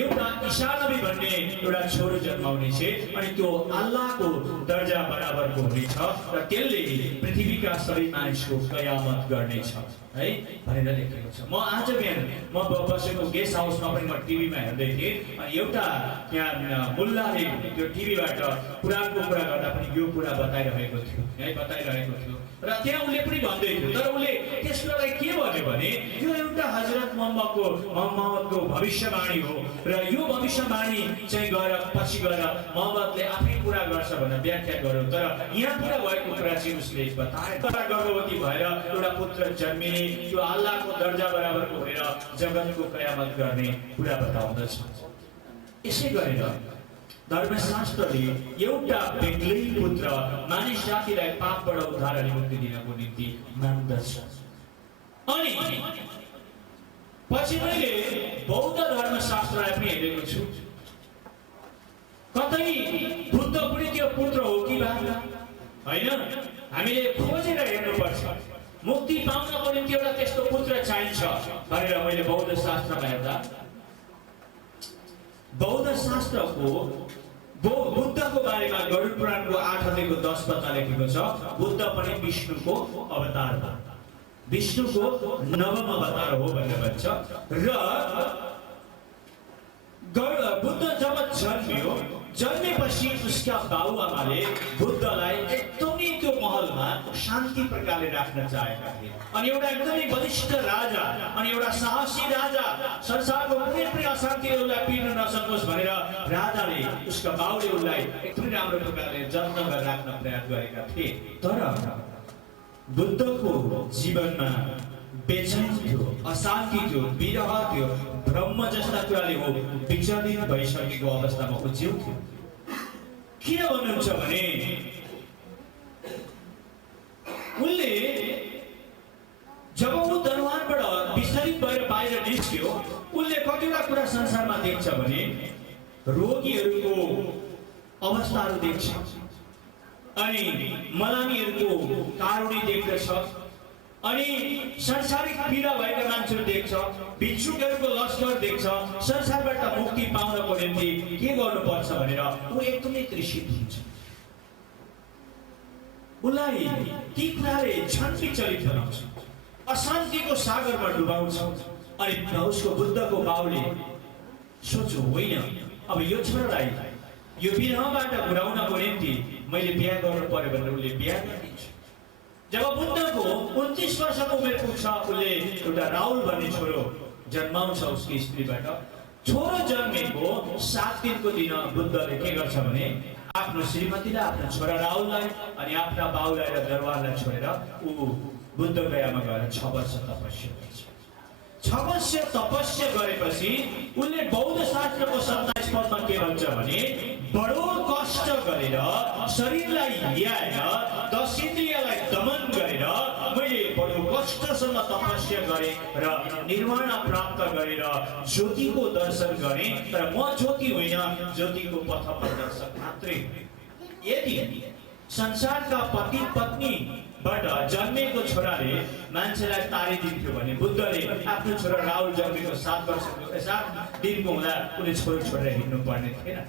एउटा ईसा नबी भन्ने एउटा छोरो जन्माउनेछ अनि त्यो अल्लाहको दर्जा बराबरको हुनेछ र त्यसले पृथ्वीका सबै मानिसको कयामत गर्नेछ है भनेर लेखेको छ। म आज बिहान म बसेको गेस्ट हाउसमा पनि म टिभीमा हेर्दै थिएँ अनि एउटा त्यहाँ मुल्लाले त्यो टिभीबाट पुराणको कुरा गर्दा पनि यो कुरा बताइरहेको थियो र त्यहाँ उसले पनि भन्दै थियो, तर उसले त्यसलाई के भन्यो भने यो एउटा हजरत मोहम्मदको भविष्यवाणी हो र यो भविष्यवाणी चाहिँ गएर पछि गएर मोहम्मदले आफै पूरा गर्छ भनेर व्याख्या गर्यो। तर यहाँ पूरा भएको कुरा चाहिँ उसले बताए, गर्भवती भएर एउटा पुत्र जन्मिने, त्यो अल्लाहको दर्जा बराबरको भएर जगतको कयामत गर्ने कुरा बताउँदछ। यसै गरेर धर्मशास्त्रले एउटा बेग्लै पुत्र मानिस जातिलाई पापबाट उद्धार अनि मुक्ति दिनको निम्ति मान्दछ। अनि पछि मैले बौद्ध धर्मशास्त्रलाई पनि हेरेको छु, कतै बुद्ध पनि त्यो पुत्र हो कि होइन, हामीले खोजेर हेर्नुपर्छ। मुक्ति पाउनको निम्ति एउटा त्यस्तो पुत्र चाहिन्छ भनेर मैले बौद्ध शास्त्रमा हेर्दा बौद्ध शास्त्रको बुद्धको बारेमा गरुड पुराणको 8 अध्यायको 10 पदमा लेखेको छ, बुद्ध पनि विष्णुको अवतार हो, विष्णुको नवम अवतार हो भनेर भन्छ। र बुद्ध जब जन्मेपछि उसका बाबुआमाले बुद्धलाई एकदमै त्यो महलमा शान्ति प्रकारले राख्न चाहेका थिए। अनि एउटा एकदमै बलिष्ठ राजा अनि एउटा साहसी राजा, संसारको कुनै पनि अशान्ति उसलाई पिर्न नसकोस् भनेर राजाले उसका बाउले उसलाई एकदमै राम्रो प्रकारले जतन गरेर राख्न प्रयास गरेका थिए। तर बुद्धको जीवनमा बेचैन थियो, अशान्ति थियो, विरह थियो, ब्रह्म जस्ता कुराले हो विचलित भइसकेको अवस्थामा ऊ जिउँथ्यो। किन भन्नुहुन्छ भने उनले जब ऊ दरबारबाट विचलित भएर बाहिर निस्क्यो, उनले कतिवटा कुरा संसारमा देख्छ भने रोगीहरूको अवस्थाहरू देख्छ, अनि मलामीहरूको कारुणी देख्दछ, अनि संसारिक पीडा भएका मान्छेहरू देख्छ, भिक्षुकहरूको लस्कर देख्छ। संसारबाट मुक्ति पाउनको निम्ति के गर्नुपर्छ भनेर ऊ एकदमै तृषित हुन्छ। उसलाई ती कुराले झन् विचलित बनाउँछ, अशान्तिको सागरमा डुबाउँछ। अनि उसको बुद्धको बाउले सोच्यो, होइन अब यो छोरालाई यो विरहबाट घुराउनको निम्ति मैले बिहा गर्नु पर्यो भनेर उसले बिहा गरिदिन्छ। जब बुद्धको 29 वर्षको उमेर पुग्छ, उसले एउटा राहुल भन्ने छोरो जन्माउँछ उसकी स्त्रीबाट। छोरो जन्मेको 7 दिनको दिन बुद्धले के गर्छ भने आफ्नो श्रीमतीलाई, आफ्नो छोरा राहुललाई अनि आफ्ना बाउलाई र दरबारलाई छोडेर ऊ बुद्ध गयामा गएर 6 वर्ष तपस्या गर्छ। 6 वर्ष तपस्या गरेपछि उनले बौद्ध शास्त्रको 27 पदमा के भन्छ भने बडो कष्ट गरेर शरीरलाई ल्याएर 10 इन्द्रियलाई दमन गरेर मैले बडो कष्टसँग तपस्या गरेँ र निर्वाण प्राप्त गरेर ज्योतिको दर्शन गरेँ। तर म ज्योति होइन, ज्योतिको पथ प्रदर्शक मात्रै। यदि संसारका पति पत्नीबाट जन्मेको छोराले मान्छेलाई तारिदिन्थ्यो भने बुद्धले आफ्नो छोरा राहुल जन्मेको 7 दिनको हुँदा उनले छोरो छोडेर हिँड्नु पर्ने थिएन।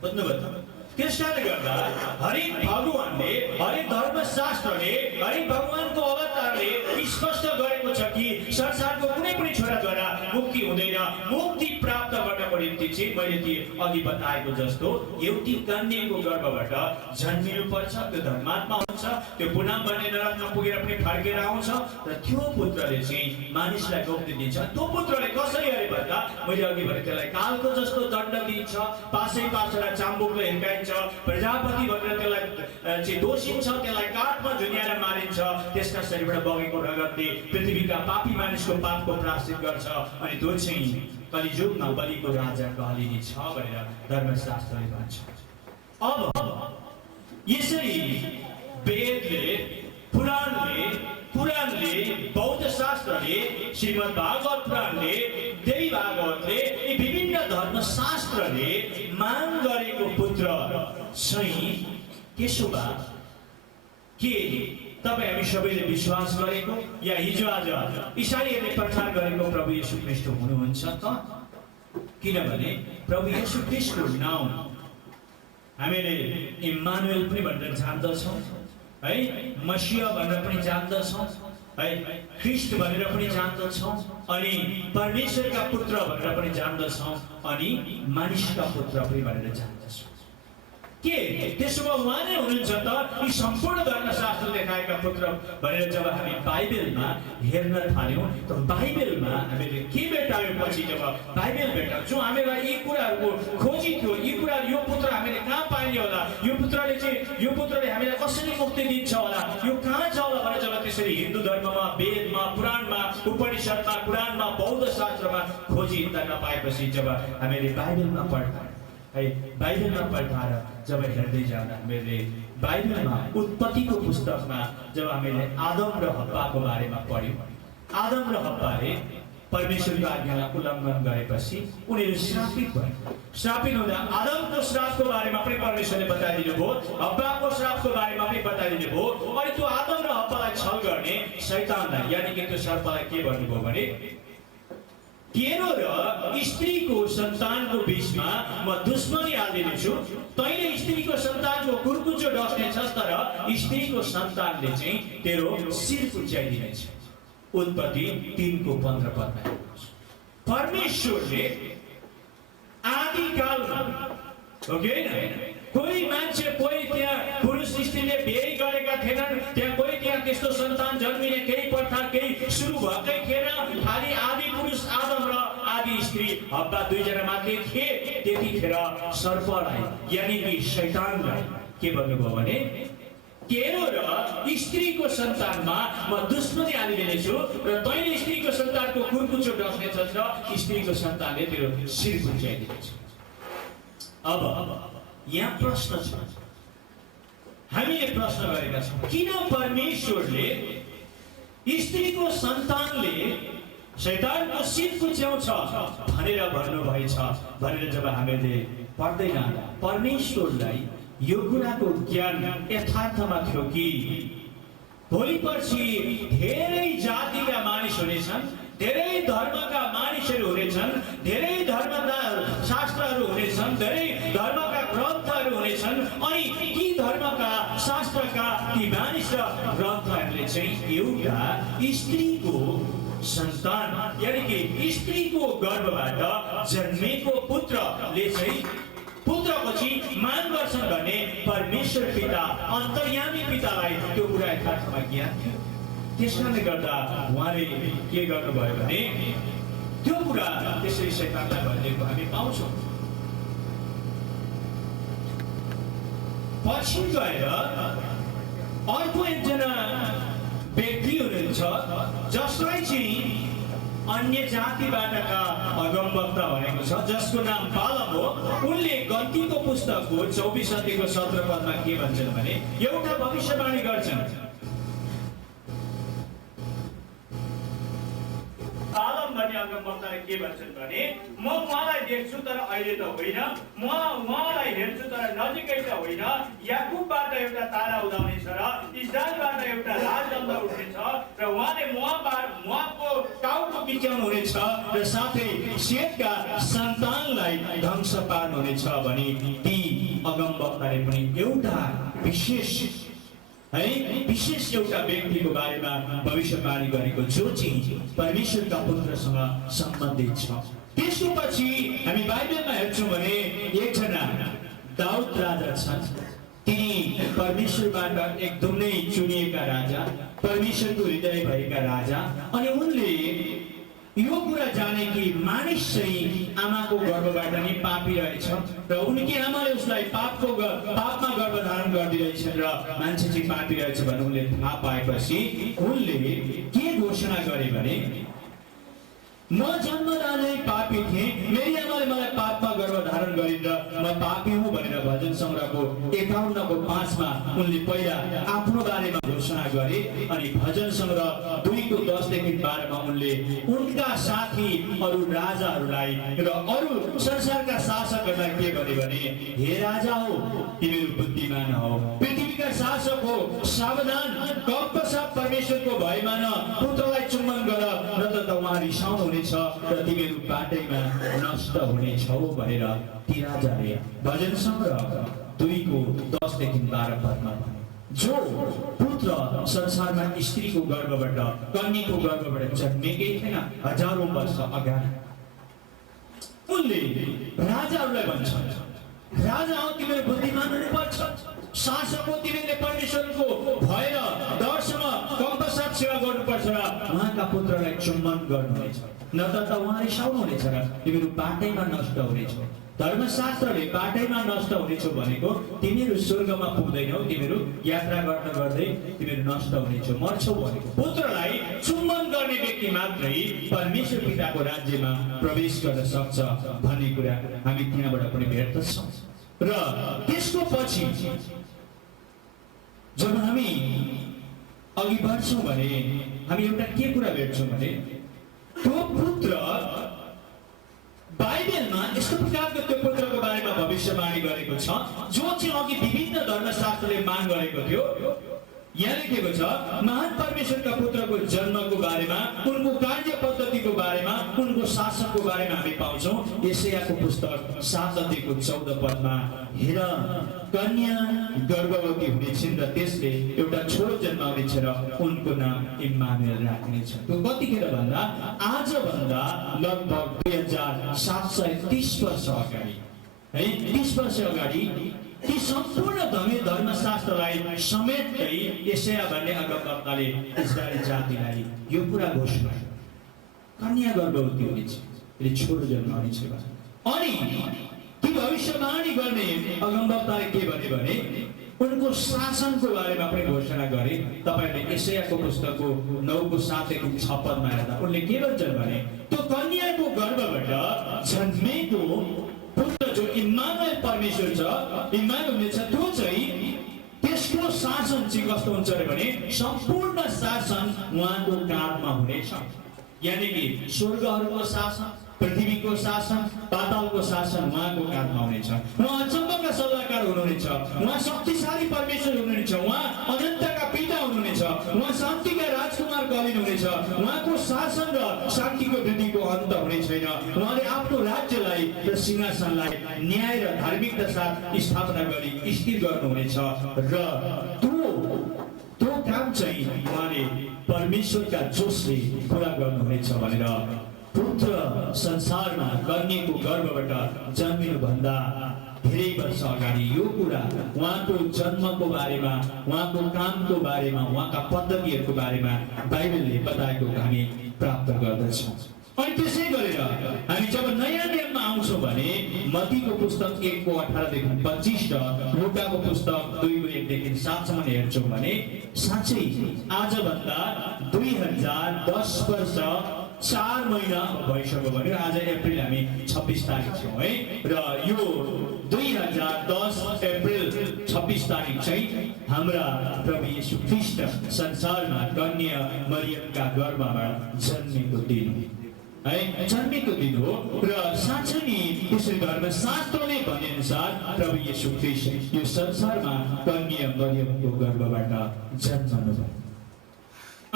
बुझ्नुभयो? त्यस कारणले गर्दा हरेक भगवानले, हरेक धर्मशास्त्रले, हरेक भगवानको अवतारले स्पष्ट गरेको छ कि संसारको कुनै पनि छोराद्वारा मुक्ति हुँदैन। मुक्ति प्राप्त गर्नको निम्ति चाहिँ मैले ती अघि बताएको जस्तो एउटी कन्याको गर्भबाट जन्मिनु पर्छ, त्यो धर्मात्मा हुन्छ, त्यो पुनः बन्ने नरकमा पुगेर पनि फर्केर आउँछ र त्यो पुत्रले चाहिँ मानिसलाई मुक्ति दिन्छ। त्यो पुत्रले कसरी अरे भन्दा मैले अघि भने त्यसलाई कालको जस्तो दण्ड दिन्छ, पासैलाई चाम्बुकले हिर्काइन्छ, प्रजापति भनेर त्यसलाई चाहिँ दोषिन्छ, त्यसलाई काठमा झुन्याएर मारिन्छ, त्यसका शरीरबाट बगेको रगतले पृथ्वीका पापी मानिसको पापको प्रायश्चित गर्छ। अनि त्यो चाहिँ कलिजुगमा बलिको राजा कहलिने छ भनेर धर्मशास्त्रले भन्छ। अब यसरी वेदले, पुराणले, बौद्ध शास्त्रले, श्रीमद् भागवत पुराणले, देवी भागवतले, यी विभिन्न धर्मशास्त्रले माग गरेको पुत्र चाहिँ केशुबा के तपाईँ हामी सबैले विश्वास गरेको या हिजो आज इसाईहरूले प्रचार गरेको प्रभु येशू ख्रीष्ट हुनुहुन्छ त? किनभने प्रभु येशू ख्रीष्टको नाउँ हामीले इम्मानुएल पनि भनेर जान्दछौँ है, मसिह भनेर पनि जान्दछौँ है, ख्रीष्ट भनेर पनि जान्दछौँ, अनि परमेश्वरका पुत्र भनेर पनि जान्दछौँ, अनि मानिसका पुत्र पनि भनेर जान्दछौँ। के त्यसो भए उहाँ नै हुनुहुन्छ त? यी सम्पूर्ण धर्मशास्त्र देखाएका पुत्र भनेर जब हामी बाइबलमा हेर्न थाल्यौँ त बाइबलमा हामीले के भेटायौँ? पछि जब बाइबल भेटायौँ जो हामीलाई यी कुराहरूको खोजी थियो, यी कुराहरू यो पुत्र हामीले कहाँ पाइने होला, यो पुत्रले हामीलाई कसरी मुक्ति दिन्छ होला, यो कहाँ छ होला भनेर जब त्यसरी हिन्दू धर्ममा, वेदमा, पुराणमा, उपनिषदमा, कुरानमा, बौद्ध शास्त्रमा खोजी हिँड्दा नपाएपछि जब हामीले बाइबलमा पढ्यौँ है, बाइबलमा पढ्दा जब हेर्दै जाँदा हामीले बाइबलमा उत्पत्तिको पुस्तकमा जब हामीले आदम र हव्वाको बारेमा पढ्यौँ, आदम र हव्वाले परमेश्वरको आज्ञालाई उल्लङ्घन गरेपछि उनीहरू श्रापित भए। श्रापित हुँदा आदमको श्रापको बारेमा पनि परमेश्वरले बताइदिनु भयो, हव्वाको श्रापको बारेमा पनि बताइदिनु भयो। अनि त्यो आदम र हव्वालाई छल गर्ने शैतानलाई यानि कि त्यो सर्पलाई के भन्नुभयो भने तेरो र स्त्रीको सन्तानको बीचमा म दुश्मनी हालिदिनेछु, तैँले स्त्रीको सन्तानको कुर्कुच्चो डस्नेछस्, तर स्त्रीको सन्तानले चाहिँ तेरो शिर कुच्याइदिनेछ। उत्पत्ति 3:15 परमेश्वरले आदिकालमा ओके कोही मान्छे कोही त्यहाँ पुरुष स्त्रीले बिहे गरेका थिएनन्, त्यहाँ कोही त्यहाँ त्यस्तो सन्तान जन्मिने केही प्रथा केही सुरु भएकै थिएन। खालि आदि पुरुष आदम र आदि स्त्री हब्बा दुईजना मात्रै थिए। त्यतिखेर सर्पलाई यानि कि शैतानलाई के भन्नुभयो भने तेरो र स्त्रीको सन्तानमा म दुश्मनी हालिदिनेछु र तैँले स्त्रीको सन्तानको कुर्कुचो डस्नेछस् र स्त्रीको सन्तानले तेरो शिर कुच्याइदिनेछ। अब यहाँ प्रश्न छ, हामीले प्रश्न गरेका छौँ किन परमेश्वरले स्त्रीको सन्तानले शैतानको शिर कुच्याउँछ भनेर भन्नुभएछ भनेर जब हामीले पढ्दैन परमेश्वरलाई यो कुराको ज्ञान यथार्थमा थियो कि भोलि पर्सि धेरै जातिका मानिस हुनेछन्, धेरै धर्मका मानिसहरू हुनेछन्, धेरै धर्मका शास्त्रहरू हुनेछन्, धेरै धर्मका ग्रन्थहरू हुनेछन् अनि ती धर्मका शास्त्रका ती मानिस र ग्रन्थहरूले चाहिँ एउटा स्त्रीको सन्तान यानि कि स्त्रीको गर्भबाट जन्मेको पुत्रले चाहिँ पुत्रपछि मान गर्छन् भन्ने परमेश्वर पिता अन्तर्यामी पितालाई त्यो कुरा यथार्थमा ज्ञान थियो। त्यसकारणले गर्दा उहाँले के गर्नुभयो भने त्यो कुरा त्यसरी शैतानलाई भनिदिएको हामी पाउँछौँ। पछि गएर अर्को एकजना व्यक्ति हुनुहुन्छ जसलाई चाहिँ अन्य जातिबाटका अगमवक्ता भनेको छ, जसको नाम बालम हो। उनले गन्तीको पुस्तकको 24 अध्यायको 17 पदमा के भन्छन् भने एउटा भविष्यवाणी गर्छन्। बालम भन्ने अगमवक्ताले के भन्छन् भने म उहाँलाई देख्छु तर अहिले त होइन, म उहाँलाई हेर्छु तर नजिकै त होइन। याकुबबाट एउटा तारा उदाउनेछ र इस्राएलबाट एउटा राजदण्ड उठ्नेछ र उहाँले मोआबको टाउको बिच्याउनु हुनेछ र साथै सेतका सन्तानलाई ध्वंस पार्नुहुनेछ भने ती अगमवक्ताले पनि एउटा विशेष एउटा व्यक्तिको बारेमा भविष्यवाणी गरेको जो चाहिँ परमेश्वरका पुत्रसँग सम्बन्धित छ। त्यसको पछि हामी बाइबलमा हेर्छौँ भने एकजना दाउद राजा छन्। तिनी परमेश्वरबाट एकदमै चुनिएका राजा, परमेश्वरको हृदय भएका राजा। अनि उनले यो कुरा जाने कि मानिस चाहिँ आमाको गर्भबाट नि पापी रहेछ र उनकी आमाले उसलाई पापमा गर्भधारण गरिदिरहेछन् र मान्छे चाहिँ पापी रहेछ भन्ने उनले थाहा पाएपछि उनले के घोषणा गरे भने म जन्मदानै पापी थिएँ, मेरी आमाले मलाई पापमा गर्भधारण गरिन् र म पापी हुँ भनेर भजन सङ्ग्रहको 51:5 उनले पहिला आफ्नो बारेमा घोषणा गरे। अनि भजन सङ्ग्रह 2:10-12 उनले उनका साथी अरू राजाहरूलाई र अरू संसारका शासकहरूलाई के गरे भने हे राजा हो तिमीहरू बुद्धिमान हो, पृथ्वीका शासक हो सावधान, कपसाप परमेश्वरको भयमा न पुत्रलाई चुम्बन गर र त उहाँ रिसाउनु हुनेछ र तिमीहरू बाटैमा नष्ट हुनेछौ भनेर ती राजाले भजन सङ्ग्रह 2:10-12 पदमा भने जो पुत्र संसारमा स्त्रीको गर्भबाट कन्याको गर्भबाट जन्मेकै थिएन हजारौं वर्ष अगाडि उनले राजाहरूलाई भन्छन् राजा हो तिमीहरू बुद्धिमान हुनुपर्छ, शासक हो तिमीहरूले परमेश्वरको भय र डरसँग कपसाप सेवा गर्नुपर्छ र उहाँका पुत्रलाई चुम्बन गर्नुहुनेछ नत्र त उहाँ रिसाउनुहुनेछ र तिमीहरू बाटैमा नष्ट हुनेछौ। धर्मशास्त्रले बाटैमा नष्ट हुनेछौ भनेको तिमीहरू स्वर्गमा पुग्दैनौ, तिमीहरू यात्रा गर्दै तिमीहरू नष्ट हुनेछौ, मर्छौ भनेको। पुत्रलाई चुम्बन गर्ने व्यक्ति मात्रै परमेश्वर पिताको राज्यमा प्रवेश गर्न सक्छ भन्ने कुरा हामी त्यहाँबाट पनि भेट्दछौँ। र त्यसको पछि जब हामी अघि बढ्छौँ भने हामी एउटा के कुरा भेट्छौँ भने त्यो पुत्र बाइबलमा यस्तो प्रकारको त्यो पुत्रको बारेमा भविष्यवाणी गरेको छ जो चाहिँ अघि विभिन्न धर्मशास्त्रले माग गरेको थियो। यहाँ लेखेको छ महान परमेश्वरका पुत्रको जन्मको बारेमा, उनको कार्य पद्धतिको बारेमा, उनको शासनको बारेमा हामी पाउँछौँ यशायाको पुस्तक 7:14 पदमा, हेर कन्या गर्भवती हुनेछिन् र त्यसले एउटा छोरो जन्माउनेछ र उनको नाम इम्मानुएल राख्नेछ। त्यो कतिखेर भन्दा आजभन्दा लगभग 2730 वर्ष अगाडि है, 30 वर्ष अगाडि ती सम्पूर्ण धर्मशास्त्रलाई समेट्दै यशाया भन्ने अगमवक्ताले इस्राएली जातिलाई यो कुरा घोषणा गरे, कन्या गर्भवती हुनेछ, यसले छोरो जन्माउनेछ। अनि ती भविष्यवाणी गर्ने अगमवक्ताले के भने उनको शासनको बारेमा पनि घोषणा गरे। तपाईहरुले यशायाको पुस्तकको 9:7-6 पदमा हेर्दा उनले के भन्छन् भने त्यो कन्याको गर्भबाट जन्मेको पुत्र जो इम्मानुएल परमेश्वर छ, इम्मानुएल छ, त्यो चाहिँ त्यसको शासन चाहिँ कस्तो हुन्छ भने सम्पूर्ण शासन उहाँको काँधमा हुनेछ। यानी कि स्वर्गहरूको शासन, पृथ्वीको शासन, पातालको शासन उहाँको काँधमा हुनेछ। उहाँ अचम्मका सल्लाहकार हुनुहुनेछ, उहाँ शक्तिशाली परमेश्वर हुनुहुनेछ, उहाँ अनन्तका पिता हुनुहुनेछ, उहाँ शान्तिका राजकुमार कलिन हुनेछ। उहाँको शासन र शान्तिको वृद्धिको अन्त हुने छैन। उहाँले आफ्नो राज्यलाई र सिंहासनलाई न्याय र धार्मिकता साथ स्थापना गरी स्थिर गर्नुहुनेछ र त्यो काम चाहिँ उहाँले परमेश्वरका जोशले पुरा गर्नुहुनेछ भनेर पुत्र संसारमा कन्याको गर्भबाट जन्मिनु भन्दा धेरै वर्ष अगाडि यो कुरा उहाँको जन्मको बारेमा, उहाँको कामको बारेमा, उहाँका पद्धतिहरूको बारेमा बाइबलले बताएको हामी प्राप्त गर्दछौँ। अनि त्यसै गरेर हामी जब नयाँ नियममा आउँछौँ भने मत्तीको पुस्तक 1:18-25 र लुकाको पुस्तक 2:1-7 हेर्छौँ भने साँच्चै आजभन्दा 2010 वर्ष 4 महिना भइसक्यो भने आज अप्रिल हामी 26 तारिक छौँ है, र यो 2010 अप्रिल 26 तारिक चाहिँ हाम्रा प्रभु येशू ख्रीष्ट संसारमा कन्या मरियमका गर्भमा जन्मेको दिन है, जन्मेको दिन हो। र साँच्चै नि यसै धर्मशास्त्रले भने अनुसार प्रभु येशू ख्रीष्ट यो संसारमा कन्या मरियमको गर्भबाट जन्मनु भयो।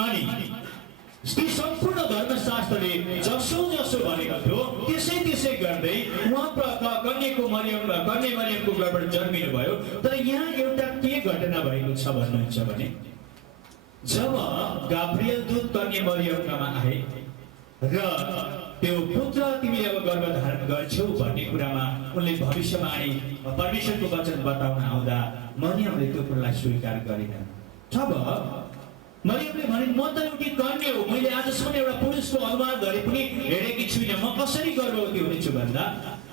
अनि ती सम्पूर्ण धर्मशास्त्रले जसो भनेको थियो त्यसै गर्दै उहाँ कन्या मरियमको गर्भबाट जन्मिनु भयो। तर यहाँ एउटा के घटना भएको छ भन्नुहुन्छ भने जब गाब्रिएल दूत कन्या मरियमकामा आए र त्यो पुत्र तिमीले अब गर्भधारण गर्छौ भन्ने कुरामा उनले भविष्यवाणी परमेश्वरको वचन बताउन आउँदा मरियमले त्यो कुरालाई स्वीकार गरेन। तब मरियमले भने म त एउटी कन्या हो, मैले आजसम्म एउटा पुरुषको अनुवाद गरे पनि हेरेकी छुइनँ, म कसरी गर्भवती हुनेछु भन्दा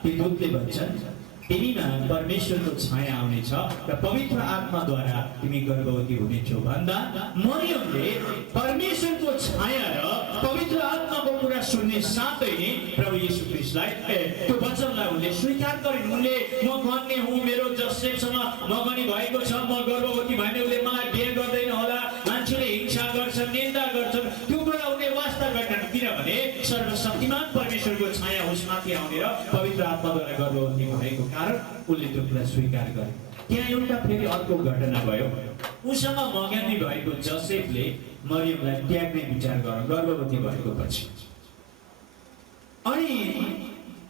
ती दूतले भन्छन् तिमीमा परमेश्वरको छाया आउनेछ र पवित्र आत्माद्वारा तिमी गर्भवती हुनेछौ भन्दा मरियमले परमेश्वरको छाया र पवित्र आत्माको कुरा सुन्ने साथै नै प्रभु येशू ख्रीष्टलाई त्यो वचनलाई उनले स्वीकार गरिन्। उनले म कन्या हुँ, मेरो जोसेफसँग मगनी भएको छ, म गर्भवती भने उसले मलाई बिहे गर्दैन होला, मान्छेले हिंसा गर्छन्, निन्दा गर्छन्, त्यो कुरा उनले वास्ता गर्छन् किनभने सर्वशक्तिमान परमेश्वरको छाया उसमाथि आउने र पवित्र आत्माद्वारा गर्भवती भएको कारण उनले त्यो कुरा स्वीकार गरे। त्यहाँ एउटा फेरि अर्को घटना भयो। उसँग मगनी भएको जोसेफले मरियमलाई त्याग्ने विचार गर्भवती भएको पछि। अनि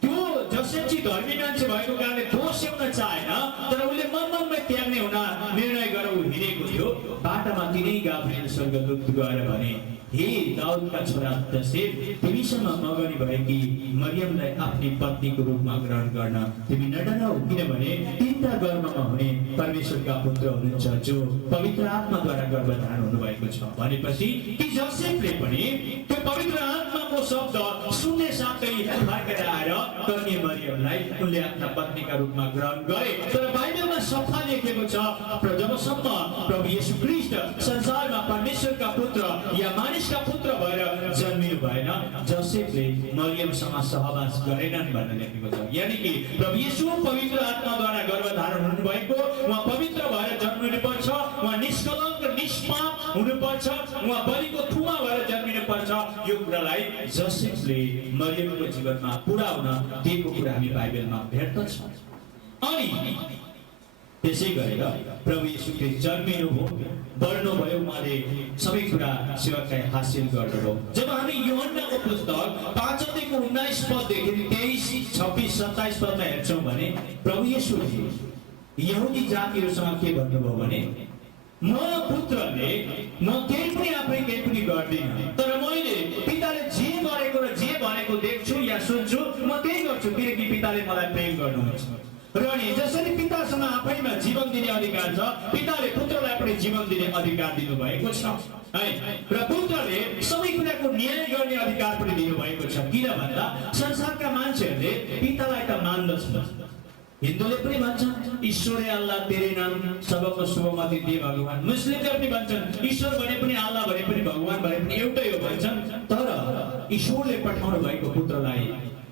त्यो जोसेफ चाहिँ धर्मी मान्छे भएको कारणले दोष ल्याउन चाहेन, तर उसले मनमै त्याग्ने हुन निर्णय गरेर ऊ हिँडेको थियो। बाटामा तिनै गाब्रिएल स्वर्गदूत गएर भने हे दाउदका छोरा जोसेफ, तिमीसँग मगनी भएकी मरियमलाई आफ्नी पत्नीको रूपमा ग्रहण गर्न तिमी नडराऊ, किनभने तिनका गर्भमा हुने परमेश्वरका पुत्र हुनुहुन्छ जो पवित्र आत्माद्वारा गर्भधारण हुनुभएको छ भनेपछि ती जोसेफले पनि त्यो पवित्र आत्माको शब्द सुन्ने साथै फर्केर आएर कन्या मरियमलाई उनले आफ्ना पत्नीका रूपमा ग्रहण गरे। तर बाइबलमा सफा लेखेको छ जबसम्म प्रभु येशू ख्रीष्ट संसारमा परमेश्वरका पुत्र या मानिसका पुत्र भएर जन्मिनु भएन, जोसेफले मरियमसँग सहवास गरेनन् भनेर लेखेको छ। यानी कि प्रभु येशू पवित्र आत्माद्वारा गर्भधारण हुनुभएको, उहाँ पवित्र भएर जन्मिनु पर्छ, उहाँ निष्कलङ्क निष्पाप हुनुपर्छ, उहाँ बलिको थुमा भएर जन्मिनु पर्छ। यो कुरालाई जोसेफले मरियमको जीवनमा पुरा हुन दिएको कुरा हामी बाइबलमा भेट्दछौँ। अनि त्यसै गरेर प्रभु येशू ख्रीष्ट जन्मिनुभयो, बढ्नुभयो, उहाँले सबै कुरा सेवकाई हासिल गर्नुभयो। जब हामी यूहन्नाको पुस्तक 5 अध्यायको 19 पददेखि 23, 26, 27 पदमा हेर्छौँ भने प्रभु येशूले यहुदी जातिहरूसँग के भन्नुभयो भने म पुत्रले म केही पनि आफै केही पनि गर्दिनँ, तर मैले पिताले जे गरेको र जे भनेको देख्छु या सुन्छु म त्यही गर्छु, किनकि पिताले मलाई प्रेम गर्नुहुन्छ। र नि जसरी पितासँग आफैमा जीवन दिने अधिकार छ, पिताले पुत्रलाई पनि जीवन दिने अधिकार दिनुभएको छ है। र पुत्रले सबै कुराको न्याय गर्ने अधिकार पनि दिनुभएको छ। किन भन्दा संसारका मान्छेहरूले पितालाई त मान्दछन्, हिन्दूले पनि भन्छन् ईश्वर अल्लाह तेरे नाम सबको शुभमति दे भगवान, मुस्लिमले पनि भन्छन् ईश्वर भने पनि अल्लाह भने पनि भगवान भने पनि एउटै हो भन्छन्, तर ईश्वरले पठाउनु भएको पुत्रलाई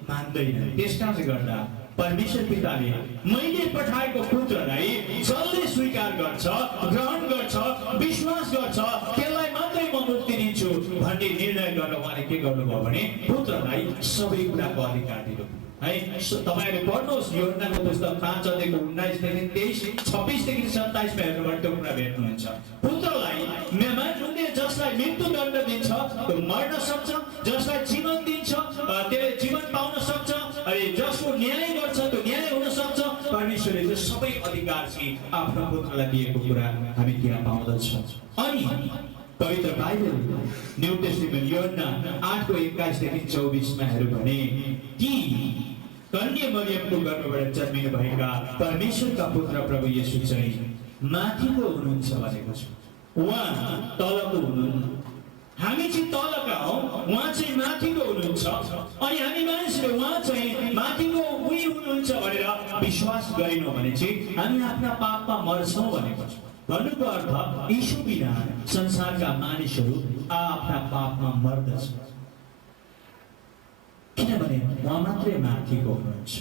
मान्दैन। त्यसकारणले गर्दा परमेश्वर पिताले मैले पठाएको पुत्रलाई जसले स्वीकार गर्छ, ग्रहण गर्छ, विश्वास गर्छ, त्यसलाई मात्रै म मुक्ति दिन्छु भन्ने निर्णय गर्न उहाँले के गर्नुभयो भने पुत्रलाई सबै कुराको अधिकार दिनुभयो है। तपाईहरुले पढ्नुहोस् यूहन्नाको पुस्तक 5 अध्यायको 19 देखि 23, 26 देखि 27 मा हेर्नुभयो त्यो कुरा भेट्नुहुन्छ। पुत्रलाई उनले जसलाई मृत्युदण्ड दिन्छ त्यो मर्न सक्छ, जसलाई जीवन दिन्छ त्यसले जीवन पाउन सक्छ, अनि जसको न्याय गर्छ त्यो न्याय हुन सक्छ। परमेश्वरले चाहिँ सबै अधिकार चाहिँ आफ्नो पुत्रलाई दिएको कुरा हामी त्यहाँ पाउँदछौँ। अनि पवित्र बाइबल न्यू टेस्टिमेन्ट यूहन्ना 8 को 21 देखि 24 मा हेर्नु भने कि कन्या मरियमको गर्भबाट जन्मिनु भएका परमेश्वरका पुत्र प्रभु येशू चाहिँ माथिको हुनुहुन्छ भनेको छ। उहाँ तलको हुनुहुन्न, हामी चाहिँ तलका हौ, उहाँ चाहिँ माथिको हुनुहुन्छ। अनि हामी मानिसले उहाँ चाहिँ माथिको उही हुनुहुन्छ भनेर विश्वास गरिनौँ भने चाहिँ हामी आफ्ना पापमा मर्छौँ भनेको छ। भन्नुको अर्थ यीशु बिना संसारका मानिसहरू आफ्ना पापमा मर्दछ, किनभने उहाँ मात्रै माथिको हुनुहुन्छ।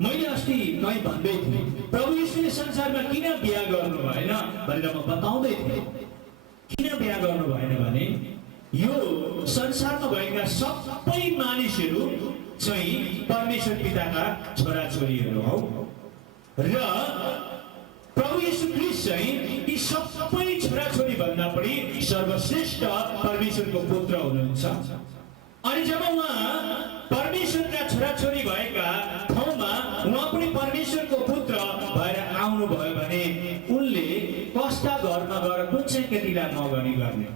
मैले अस्ति कहीँ भन्दै थिएँ प्रभु यीशुले संसारमा किन बिहा गर्नु भएन भनेर म बताउँदै थिएँ। किन बिहा गर्नु भएन भने यो संसारमा भएका सबै मानिसहरू चाहिँ परमेश्वर पिताका छोराछोरीहरू हौ र प्रभु येशू ख्रीष्ट चाहिँ यी सबै छोराछोरी भन्दा पनि सर्वश्रेष्ठ परमेश्वरको पुत्र हुनुहुन्छ। अनि जब उहाँ परमेश्वरका छोराछोरी भएका ठाउँमा उहाँ पनि परमेश्वरको पुत्र भएर आउनुभयो भने उनले कस्ता घरमा गएर कुन चाहिँ केटीलाई मगनी गर्ने,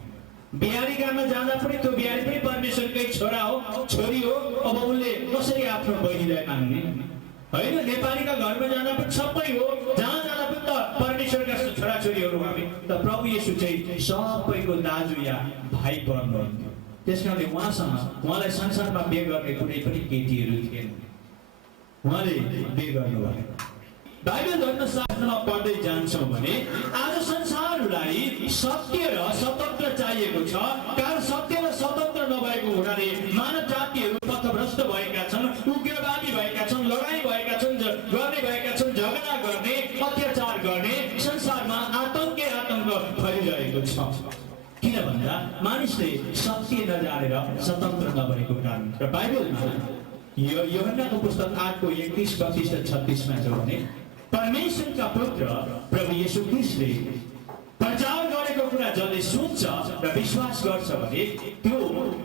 बिहारी घरमा जाँदा पनि त्यो बिहारी पनि परमेश्वरकै छोरा हो, छोरी हो, अब उनले कसरी आफ्नो बहिनीलाई माग्ने होइन। नेपालीका घरमा जाँदा पनि सबै हो, जहाँ जाँदा पनि त परमेश्वरका छोराछोरीहरू हामी। त प्रभु येशू चाहिँ सबैको दाजु या भाइ पर्नुहुन्थ्यो। त्यसकारणले उहाँलाई संसारमा बिहे गर्ने कुनै पनि केटीहरू थिएन, उहाँले बिहे गर्नुभयो। बाइबल धर्मशास्त्रमा पढ्दै जान्छौँ भने आज संसारलाई सत्य र स्वतन्त्र चाहिएको छ, कारण सत्य र स्वतन्त्र नभएको हुनाले मानव जातिहरू पथभ्रष्ट भएका छन्, उग्रवादी भएका छन्, लडाईँ भएका छन्, गर्ने भएका छन्, झगडा गर्ने, अत्याचार गर्ने, संसारमा आतंक फैलिरहेको छ। किन भन्दा मानिसले सत्य नजानेर स्वतन्त्र नभएको कारण। र बाइबलमा यूहन्नाको पुस्तक 8 को 31, 32 र 36 मा छ भने परमेश्वरका पुत्र प्रभु येशू ख्रीष्टले प्रचार गरेको कुरा जसले सुन्छ र विश्वास गर्छ भने त्यो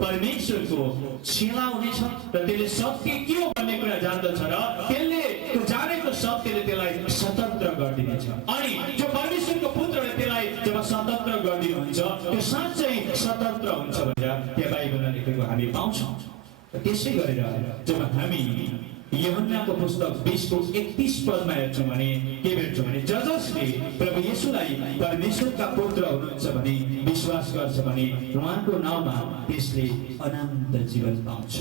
परमेश्वरको चेला हुनेछ र त्यसले सत्य के हो भन्ने कुरा जान्दछ र त्यसले त्यो जानेको सत्यले त्यसलाई स्वतन्त्र गरिदिनेछ। अनि जो परमेश्वरको पुत्रले त्यसलाई जब स्वतन्त्र गरिदिनुहुन्छ त्यो साँच्चै स्वतन्त्र हुन्छ भनेर त्यो बाइबलमा लेखेको हामी पाउँछौँ। त्यसै गरेर जब हामी यूहन्नाको पुस्तक 20 को 31 पदमा हेर्छौँ भने के भेट्छौँ भने जसले प्रभु येशूलाई परमेश्वरका पुत्र हुनुहुन्छ भने विश्वास गर्छ भने उहाँको नाउँमा त्यसले अनन्त जीवन पाउँछ।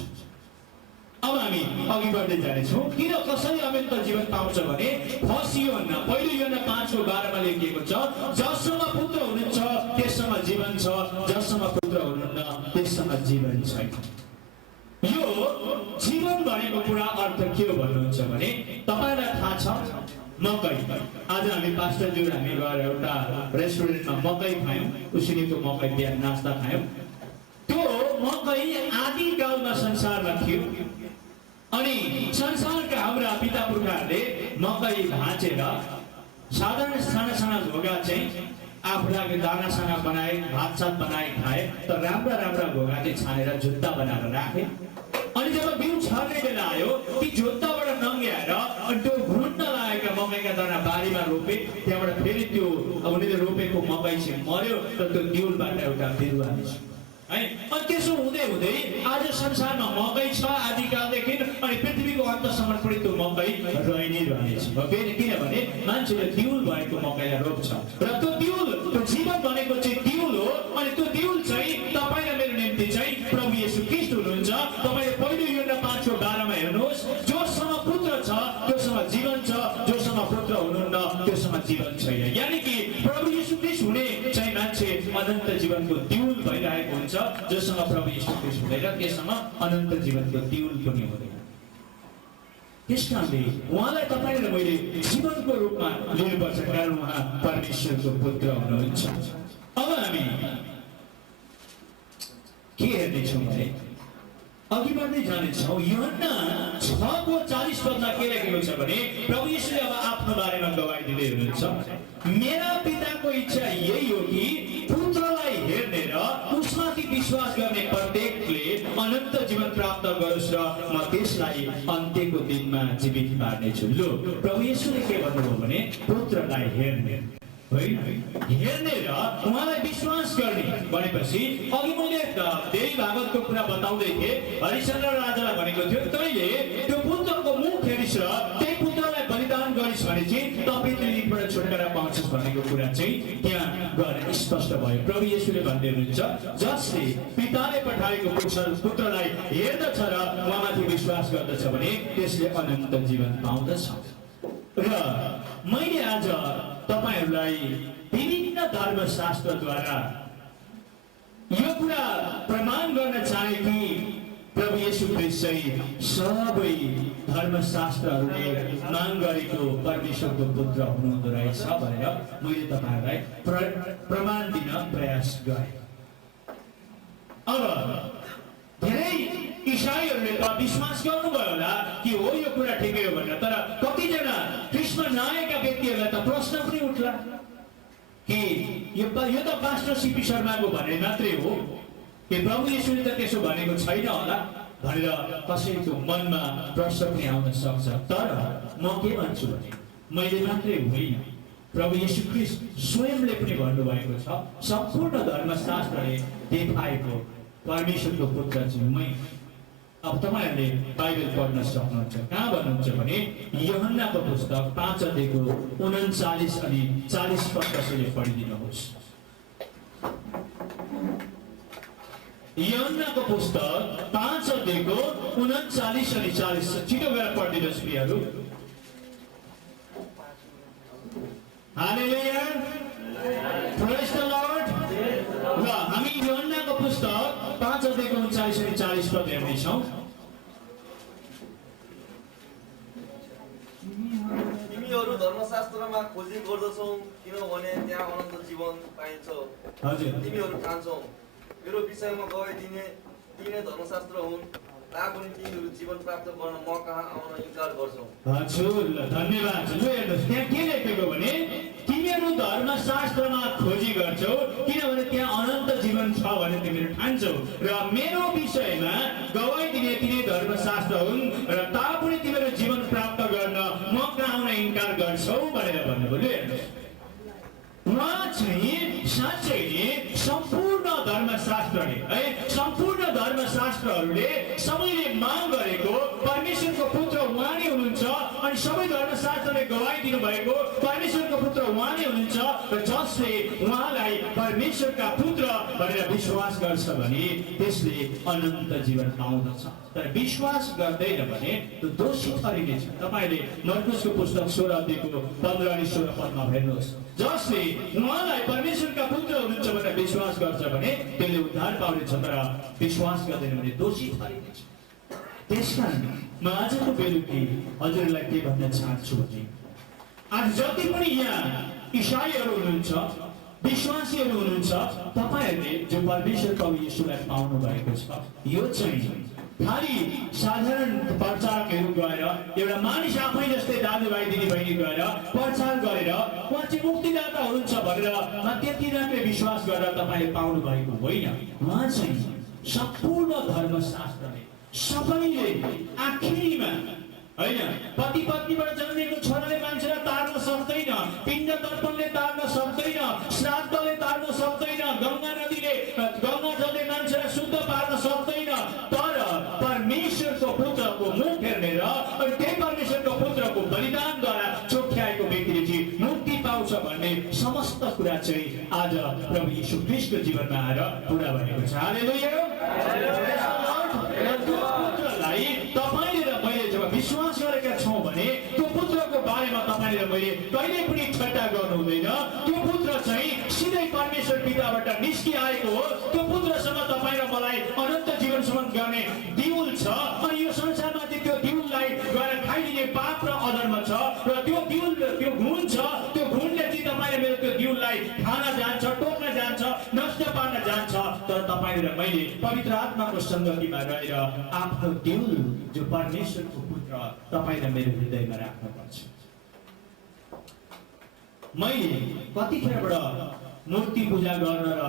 अब हामी अघि बढ्दै जानेछौँ। किन कसरी अनन्त जीवन पाउँछ भने फर्स्ट यूहन्ना 5 को 12 मा लेखिएको छ जससँग पुत्र हुनुहुन्छ त्यससँग जीवन छ, जससँग पुत्र हुनुहुन्न त्यससँग जीवन छैन। यो जीवन भनेको कुरा अर्थ के हो भन्नुहुन्छ भने तपाईलाई थाहा छ मकै। आज हामी पास्टरज्यू हामी गएर एउटा रेस्टुरेन्टमा मकै खायौँ, उसिनेको मकै बिहान नास्ता खायौँ। त्यो मकै आदिकालमा संसारमा थियो अनि संसारका हाम्रा पिता पुर्खाहरूले मकै भाँचेर साधारण साना साना घोगा चाहिँ आफूलाई दानासाना बनाए भातसात बनाए खाए तर राम्रा राम्रा घोगा चाहिँ छानेर जुत्ता बनाएर राखे अनि जब बिउ छर्ने बेला आयो ती जुत्ताबाट नङ्ग्याएर अनि त्यो घुट्न लागेका मकैका दाना बारीमा रोपे त्यहाँबाट फेरि त्यो उनीहरूले रोपेको मकै चाहिँ मर्यो र त्यो दिउलबाट एउटा बिरुवा निस्क्यो है अनि त्यसो हुँदै हुँदै आज संसारमा मकै छ आदिकालदेखि अनि पृथ्वीको अन्तसम्म पनि त्यो मकै रहि नै रहनेछ किनभने मान्छेले दिउल भएको मकैलाई रोप्छ र त्यो दिउल त्यो जीवन भनेको चाहिँ दिउल हो अनि त्यो दिउल चाहिँ तपाईँ र मेरो निम्ति चाहिँ प्रभु येशू ख्रीष्ट हुनुहुन्छ तपाईँले पहिलो योहन्ना 5:12 मा हेर्नुहोस् जोसँग पुत्र छ त्योसँग जीवन छ जोसँग पुत्र हुनुहुन्न त्योसँग जीवन छैन यानि कि प्रभु येशू ख्रीष्ट हुने चाहिँ मान्छे अनन्त जीवनको दिउल भइरहेको हुन्छ जोसँग प्रभु येशू ख्रीष्ट हुँदैन त्यससँग अनन्त जीवनको दिउल पनि हुँदैन त्यसकारणले उहाँलाई तपाईँ र मैले जीवनको रूपमा लिनुपर्छ कारण उहाँ परमेश्वरको पुत्र हुनुहुन्छ अब हामी के हेर्नेछौँ भने अघि बढ्दै जानेछौँ यूहन्ना 6:40 के लेखेको छ भने प्रभु येशूले अब आफ्नो बारेमा गवाही दिँदै हुनुहुन्छ मेरा पिताको इच्छा यही हो कि पुत्रलाई हेर्ने र उसमाथि विश्वास गर्ने प्रत्येकले अनन्त जीवन प्राप्त गरोस् र म त्यसलाई अन्त्यको दिनमा जीवित पार्नेछु लो प्रभु येशूले के भन्नुभयो भने पुत्रलाई हेर्ने हेर्ने र उहाँलाई विश्वास गर्ने भनेपछि अघि मैले देवी भागवतको कुरा बताउँदै थिएँ हरिश्चन्द्र राजालाई भनेको थियो तैँले त्यो पुत्रको मुख हेरिस् र त्यही पुत्रलाई बलिदान गरिस् भने चाहिँ तपाईँ पृथ्वीबाट छुटकारा पाउँछस् भनेको कुरा चाहिँ त्यहाँ गएर स्पष्ट भयो प्रभु येशूले भन्दै हुनुहुन्छ जसले पिताले पठाएको पुत्रलाई हेर्दछ र उहाँमाथि विश्वास गर्दछ भने त्यसले अनन्त जीवन पाउँदछ र मैले आज तपाईहरूलाई विभिन्न धर्मशास्त्रद्वारा यो कुरा प्रमाण गर्न चाहे कि प्रभु येशू ख्रीष्ट चाहिँ सबै धर्मशास्त्रहरूले माग गरेको परमेश्वरको पुत्र हुनुहुँदो रहेछ भनेर मैले तपाईँहरूलाई प्रमाण दिन प्रयास गरेँ अब धेरै इसाईहरूले त विश्वास गर्नुभयो होला कि हो यो कुरा ठिकै हो भनेर तर कतिजना ख्रीष्टमा नआएका व्यक्तिहरूलाई त प्रश्न पनि उठ्ला कि यो त पास्टर सीपी शर्माको भने मात्रै हो कि प्रभु येशूले त त्यसो भनेको छैन होला भनेर कसैको मनमा प्रश्न पनि आउन सक्छ तर म के भन्छु भने मैले मात्रै होइन प्रभु येशू ख्रीष्ट स्वयंले पनि भन्नुभएको छ सम्पूर्ण धर्मशास्त्रले देखाएको परमेश्वरको पुत्र चाहिँ मै अब तपाईहरूले बाइबल पढ्न सक्नुहुन्छ कहाँ भन्नुहुन्छ भने यूहन्नाको पुस्तक 5:39 अनि 40 पद कसैले पढिदिनुहोस् यूहन्नाको पुस्तक 5:39 अनि 40 छिटो गएर पढिदिनुहोस् प्रियहरू हालेलुया प्रेज द लर्ड र हामी यूहन्नाको पुस्तक 5:39 अनि 40 पद हेर्नेछौँ तिमीहरू धर्मशास्त्रमा खोजी गर्दछौ किनभने त्यहाँ अनन्त जीवन पाइन्छ हजुर तिमीहरू ठान्छौ मेरो विषयमा गवाई दिने तिनै धर्मशास्त्र हुन् तापनि तिमीहरू जीवन प्राप्त गर्न म कहाँ आउन इन्कार गर्छौ हजुर धन्यवाद ल हेर्नुहोस् त्यहाँ के लेखेको भने तिमीहरू धर्मशास्त्रमा खोजी गर्छौ किनभने त्यहाँ अनन्त जीवन छ भने तिमीहरू ठान्छौ र मेरो विषयमा गवाई दिने तिनै धर्मशास्त्र हुन् र तापनि तिमीहरू जीवन प्राप्त गर्न म कहाँ आउन इन्कार गर्छौ भनेर भन्नुभयो हेर्नुहोस् उहाँ चाहिँ साँच्चै नै सम्पूर्ण धर्मशास्त्रले है सम्पूर्ण धर्मशास्त्रहरूले सबैले माग गरेको परमेश्वरको पुत्र उहाँ नै हुनुहुन्छ अनि सबै धर्मशास्त्रले गवाई दिनुभएको परमेश्वरको पुत्र उहाँ नै हुनुहुन्छ र जसले उहाँलाई परमेश्वरका पुत्र भनेर विश्वास गर्छ भने त्यसले अनन्त जीवन पाउँदछ तर विश्वास गर्दैन भने त्यो दोषी ठहरिनेछ तपाईले मर्कुसको पुस्तक 16:15 अनि 16 पदमा हेर्नुहोस् जसले उहाँलाई परमेश्वरका पुत्र हुनुहुन्छ भनेर विश्वास गर्छ भने त्यसले उद्धार पाउनेछ तर विश्वास गर्दैन भने दोषी ठहरिनेछ त्यसकारण म आजको बेलुकी हजुरलाई के भन्न चाहन्छु भने आज जति पनि यहाँ इसाईहरू हुनुहुन्छ विश्वासीहरू हुनुहुन्छ तपाईहरूले जो परमेश्वर प्रभु येशूलाई पाउनु भएको छ यो चाहिँ खाली साधारण प्रचारकहरू गएर एउटा मानिस आफै जस्तै दाजुभाइ दिदीबहिनी गएर प्रचार गरेर उहाँ चाहिँ मुक्तिदाता हुनुहुन्छ भनेर त्यति मात्रै विश्वास गरेर तपाईँले पाउनु भएको होइन। उहाँ चाहिँ सम्पूर्ण धर्मशास्त्रले सबैले आखिरीमा होइन पति पत्नीबाट जन्मेको छोराले मान्छेलाई तार्न सक्दैन, पिण्ड तर्पणले तार्न सक्दैन, श्राद्धले तार्न सक्दैन, गङ्गा जलले मान्छेलाई शुद्ध पार्न सक्दैन, तर परमेश्वरको पुत्रको मुख हेर्ने र त्यही परमेश्वरको पुत्रको बलिदानद्वारा चोख्याएको व्यक्तिले चाहिँ मुक्ति पाउँछ भन्ने समस्त कुरा चाहिँ आज प्रभु यीशु ख्रीष्टको जीवनमा आएर पुरा भएको छ। हालेलुया। पुत्रलाई तपाईँले र मैले जब विश्वास गरेका छौँ भने त्यो पुत्रको बारेमा तपाईँले र मैले कहिले पनि ठट्टा गर्नु हुँदैन। त्यो पुत्र चाहिँ सिधै परमेश्वर पिताबाट निस्किआएको हो। त्यो पुत्रसँग तपाईँ र मलाई अनन्त जीवनसम्म गर्ने दिउल छ अनि यो संसारमा चाहिँ त्यो दिउललाई गएर खाइदिने पाप र अधर्म छ र त्यो दिउल त्यो गुण छ। त्यो गुणले चाहिँ तपाईँ र मेरो त्यो दिउललाई खान जान्छ, टोक्न जान्छ, नष्ट पार्न जान्छ। तर तपाईँले र मैले पवित्र आत्माको सङ्गतिमा रहेर आफ्नो दिउल जो परमेश्वरको पुत्र तपाईँ र मेरो हृदयमा राख्नुपर्छ। मैले कतिखेरबाट मूर्ति पूजा गर्न र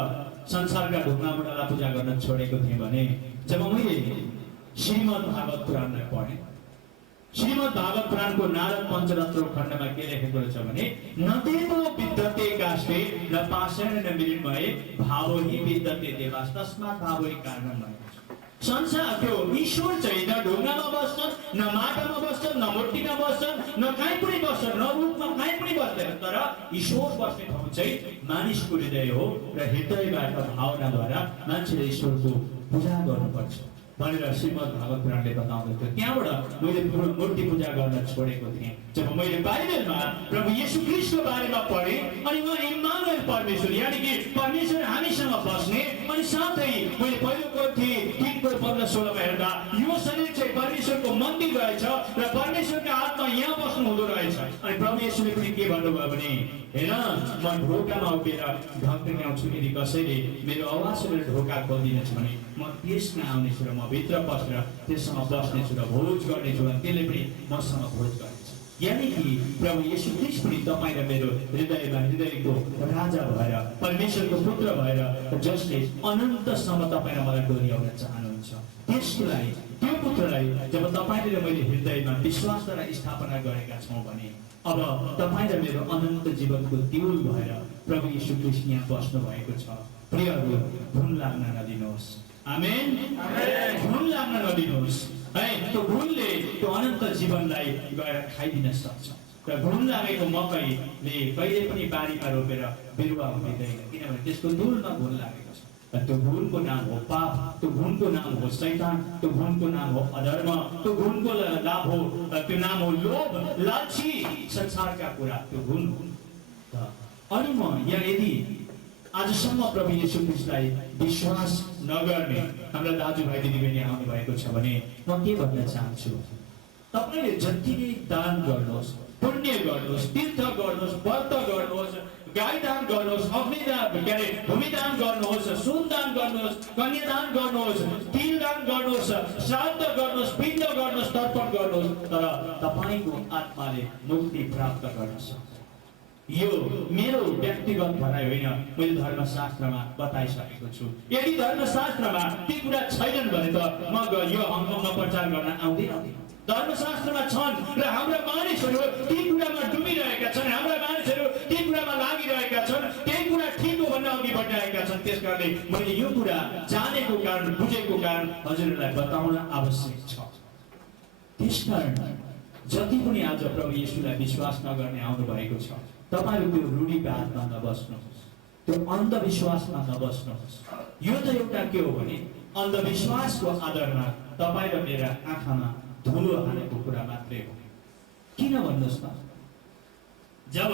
संसारका ढुङ्गा बुढालाई पूजा गर्न छोडेको थिएँ भने जब मैले श्रीमद् भागवत पुराणलाई पढेँ। श्रीमद् भागवत पुराणको नारद पञ्चरत्न खण्डमा के लेखेको छ भने न देवो विद्यते काष्ठे न पाषाण न मृण्मये भावो हि विद्यते देवास् तस्मात् भावो हि कारणमय। संसार त्यो ईश्वर चाहिँ न ढुङ्गामा बस्छन्, न माटामा बस्छन्, न मूर्तिमा बस्छन्, न कहीँ पनि बस्छन्, न रूपमा कहीँ पनि बस्दैन। तर ईश्वर बस्ने ठाउँ चाहिँ मानिसको हृदय हो र हृदयबाट भावनाद्वारा मान्छेले ईश्वरको पूजा गर्नुपर्छ भनेर श्रीमद् भागवत पुराणले बताउँदथ्यो। त्यहाँबाट मैले मूर्ति पूजा गर्न छोडेको थिएँ। जब मैले बाइबलमा प्रभु येशू ख्रीष्टको बारेमा पढेँ अनि उहाँ इम्मानुएल परमेश्वर यानि कि परमेश्वर हामीसँग बस्ने अनि साथै मैले पहिलो कोरिन्थी 3:15-16 हेर्दा यो शरीर चाहिँ परमेश्वरको मन्दिर रहेछ र परमेश्वरको आत्मा यहाँ बस्नु हुँदो रहेछ। अनि प्रभु येशूले पनि के भन्नुभयो भने हेर म ढोकामा उभिएर ढकढक्याउँछु, यदि कसैले मेरो आवाज सुनेर ढोका खोलिदिनेछ भने म त्यसमा आउनेछु र म भित्र बसेर त्यससँग बस्नेछु र भोज गर्नेछु र त्यसले पनि मसँग भोज गर्नेछ। यानी कि प्रभु येशू ख्रीष्ट पनि तपाईँ र मेरो हृदयमा हृदयको राजा भएर परमेश्वरको पुत्र भएर जसले अनन्तसम्म तपाईँ र मलाई डोर्याउन चाहनुहुन्छ त्यसलाई त्यो पुत्रलाई जब तपाईँले र मैले हृदयमा विश्वासद्वारा स्थापना गरेका छौँ भने अब तपाईँ र मेरो अनन्त जीवनको दिउल भएर प्रभु येशू ख्रीष्ट यहाँ बस्नु भएको छ। प्रियहरू घुन लाग्न नदिनुहोस्। आमेन। घुन लाग्न नदिनुहोस् है। त्यो घुनले त्यो अनन्त जीवनलाई गएर खाइदिन सक्छ र घुन लागेको मकैले कहिले पनि बारीमा रोपेर बिरुवा हुँदैन किनभने त्यसको धुलमा घुन लागेको छ। त्यो घुनको नाम हो पाप, त्यो घुनको नाम हो शैतान, त्यो घुनको नाम हो अधर्म, त्यो घुनको नाम हो त्यो नाम हो लोभ, लालची, संसारका कुरा त्यो घुन हो। अनि म यहाँ यदि आजसम्म प्रभु येशू ख्रीष्टलाई विश्वास नगर्ने हाम्रा दाजुभाइ दिदीबहिनी आउनु भएको छ भने म के भन्न चाहन्छु, तपाईँले जति नै दान गर्नुहोस्, पुण्य गर्नुहोस्, तीर्थ गर्नुहोस्, व्रत गर्नुहोस्, गाई दान गर्नुहोस्, अग्निदान के अरे भूमिदान गर्नुहोस्, सुनदान गर्नुहोस्, कन्यादान गर्नुहोस्, तिल दान गर्नुहोस्, श्राद्ध गर्नुहोस्, पिण्ड गर्नुहोस्, तर्पण गर्नुहोस्, तर तपाईँको आत्माले मुक्ति प्राप्त गर्न सक्छ। यो मेरो व्यक्तिगत भनाइ होइन, मैले धर्मशास्त्रमा बताइसकेको छु। यदि धर्मशास्त्रमा ती कुरा छैनन् भने त म यो हङकङमा प्रचार गर्न आउँदैन। धर्मशास्त्रमा छन् र हाम्रा मानिसहरू ती कुरामा डुबिरहेका छन्, हाम्रा मानिसहरू ती कुरामा लागिरहेका छन्, त्यही कुरा ठिक हो भन्न अघि बढिरहेका छन्। त्यसकारणले मैले यो कुरा जानेको कारण बुझेको कारण हजुरहरूलाई बताउन आवश्यक छ। त्यसकारण जति पनि आज प्रभु येशूलाई विश्वास नगर्ने आउनु भएको छ तपाईहरु त्यो रूढिवादमा नबस्नुहोस्, त्यो अन्धविश्वासमा नबस्नुहोस्। यो त एउटा के हो भने अन्धविश्वासको आधारमा तपाईँ र मेरा आँखामा धुलो हानेको कुरा मात्रै हो। किन भन्नुहोस् त, जब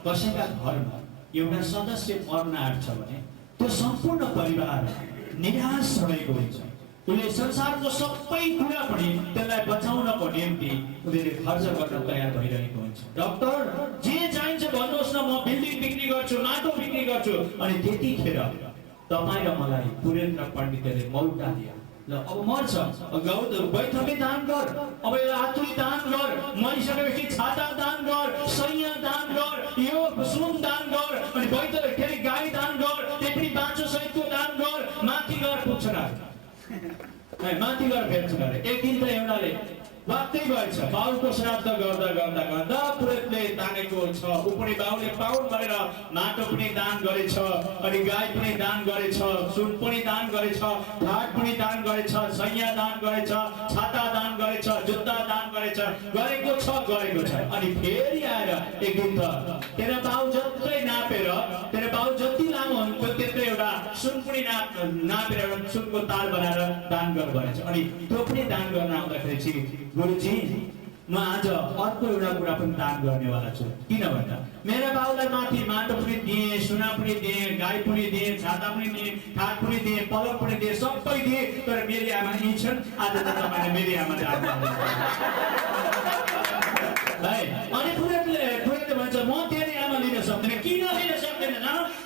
कसैका घरमा एउटा सदस्य मर्न आँट्छ भने त्यो सम्पूर्ण परिवार निराश भएको हुन्छ। उसले संसारको सबै कुरा पनि त्यसलाई बचाउनको निम्ति उनीहरूले खर्च गर्न तयार भइरहेको हुन्छ। डाक्टर जे चाहिन्छ भन्नुहोस् न, म बिल्डिङ बिक्री गर्छु, माटो बिक्री गर्छु। अनि त्यतिखेर तपाईँ र मलाई पुरेन्द्र पण्डितले मौका दियो ल अब मर्छ गाउँ बैठकै दान गर, अब हातुली दान गर, मरिसकेपछि छाता दान गर, सैया दान गर, यो सुन दान गर, अनि बैठ फेरि गाई दान गर, त्यही पनि बाँचो सहितको दान गर, माथि गएर पुग्छ न माथि गएर भेट्छ अरे। एक दिन त एउटाले वाक्कै भएछ, बाउको श्राद्ध गर्दा गर्दा गर्दा पुरोहितले तानेको छ, ऊ पनि बाउले पाउन भनेर माटो पनि दान गरेछ, अनि गाई पनि दान गरेछ, सुन पनि दान गरेछ, ढाड पनि दान गरेछ, सैया दान गरेछ, छाता दान गरेछ, जुत्ता दान गरेछ, गरेको छ। अनि फेरि आएर एक दिन त तेरो बाउ जत्रै नापेर, तेरो बाउ जति लामो हुन्थ्यो त्यत्रो एउटा सुन पनि नापेर एउटा सुनको तार बनाएर दान गर्नु भनेछ। अनि त्यो पनि दान गर्न आउँदाखेरि चाहिँ गुरुजी म आज अर्को एउटा कुरा पनि दान गर्नेवाला छु। किन भन्दा मेरो बाउलाई माथि माटो पनि दिएँ, सुना पनि दिएँ, गाई पनि दिएँ, छाता पनि दिएँ, खाट पनि दिएँ, पलक पनि दिएँ, सबै दिएँ, तर मेरी आमा यी छन्। आज त तपाईँले मेरी आमाले है। अनि पुरोहितले भन्छ म तेरो आमा लिन सक्दैन। किन लिन सक्दैन?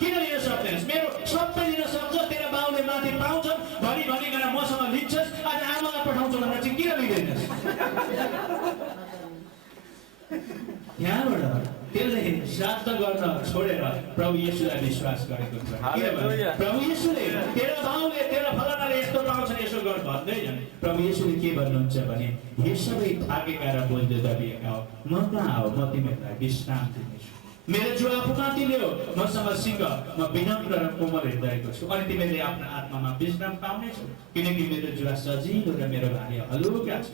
किन लिन सक्दैन? मेरो सबै लिन सक्छ, तेरो बाउले माथि पाउँछ भनिकन मसँग लिन्छस्, आज आमालाई पठाउँछ भनेर चाहिँ किन लिँदैनस्? यहाँबाट त्यसले श्राद्ध गर्न छोडेर प्रभु येशूलाई विश्वास गरेको छ। प्रभु येशूले तेरो बाउले तेरो फलानाले यस्तो पाउँछन् यसो गर भन्दैन। प्रभु येशूले के भन्नुहुन्छ भने हे सबै थाकेका र बोल्दै दबिएका हो, म कहाँ हो, म तिमीहरूलाई विश्राम दिनेछु। मेरो जो आफूमाथि ल्याऊ, मसँग सिंह, म विनम्र र कोमल हृदयको छु, अनि तिमीले आफ्नो आत्मामा विश्राम पाउनेछौ, किनकि मेरो जुवा सजिलो र मेरो भारी हलुका छ।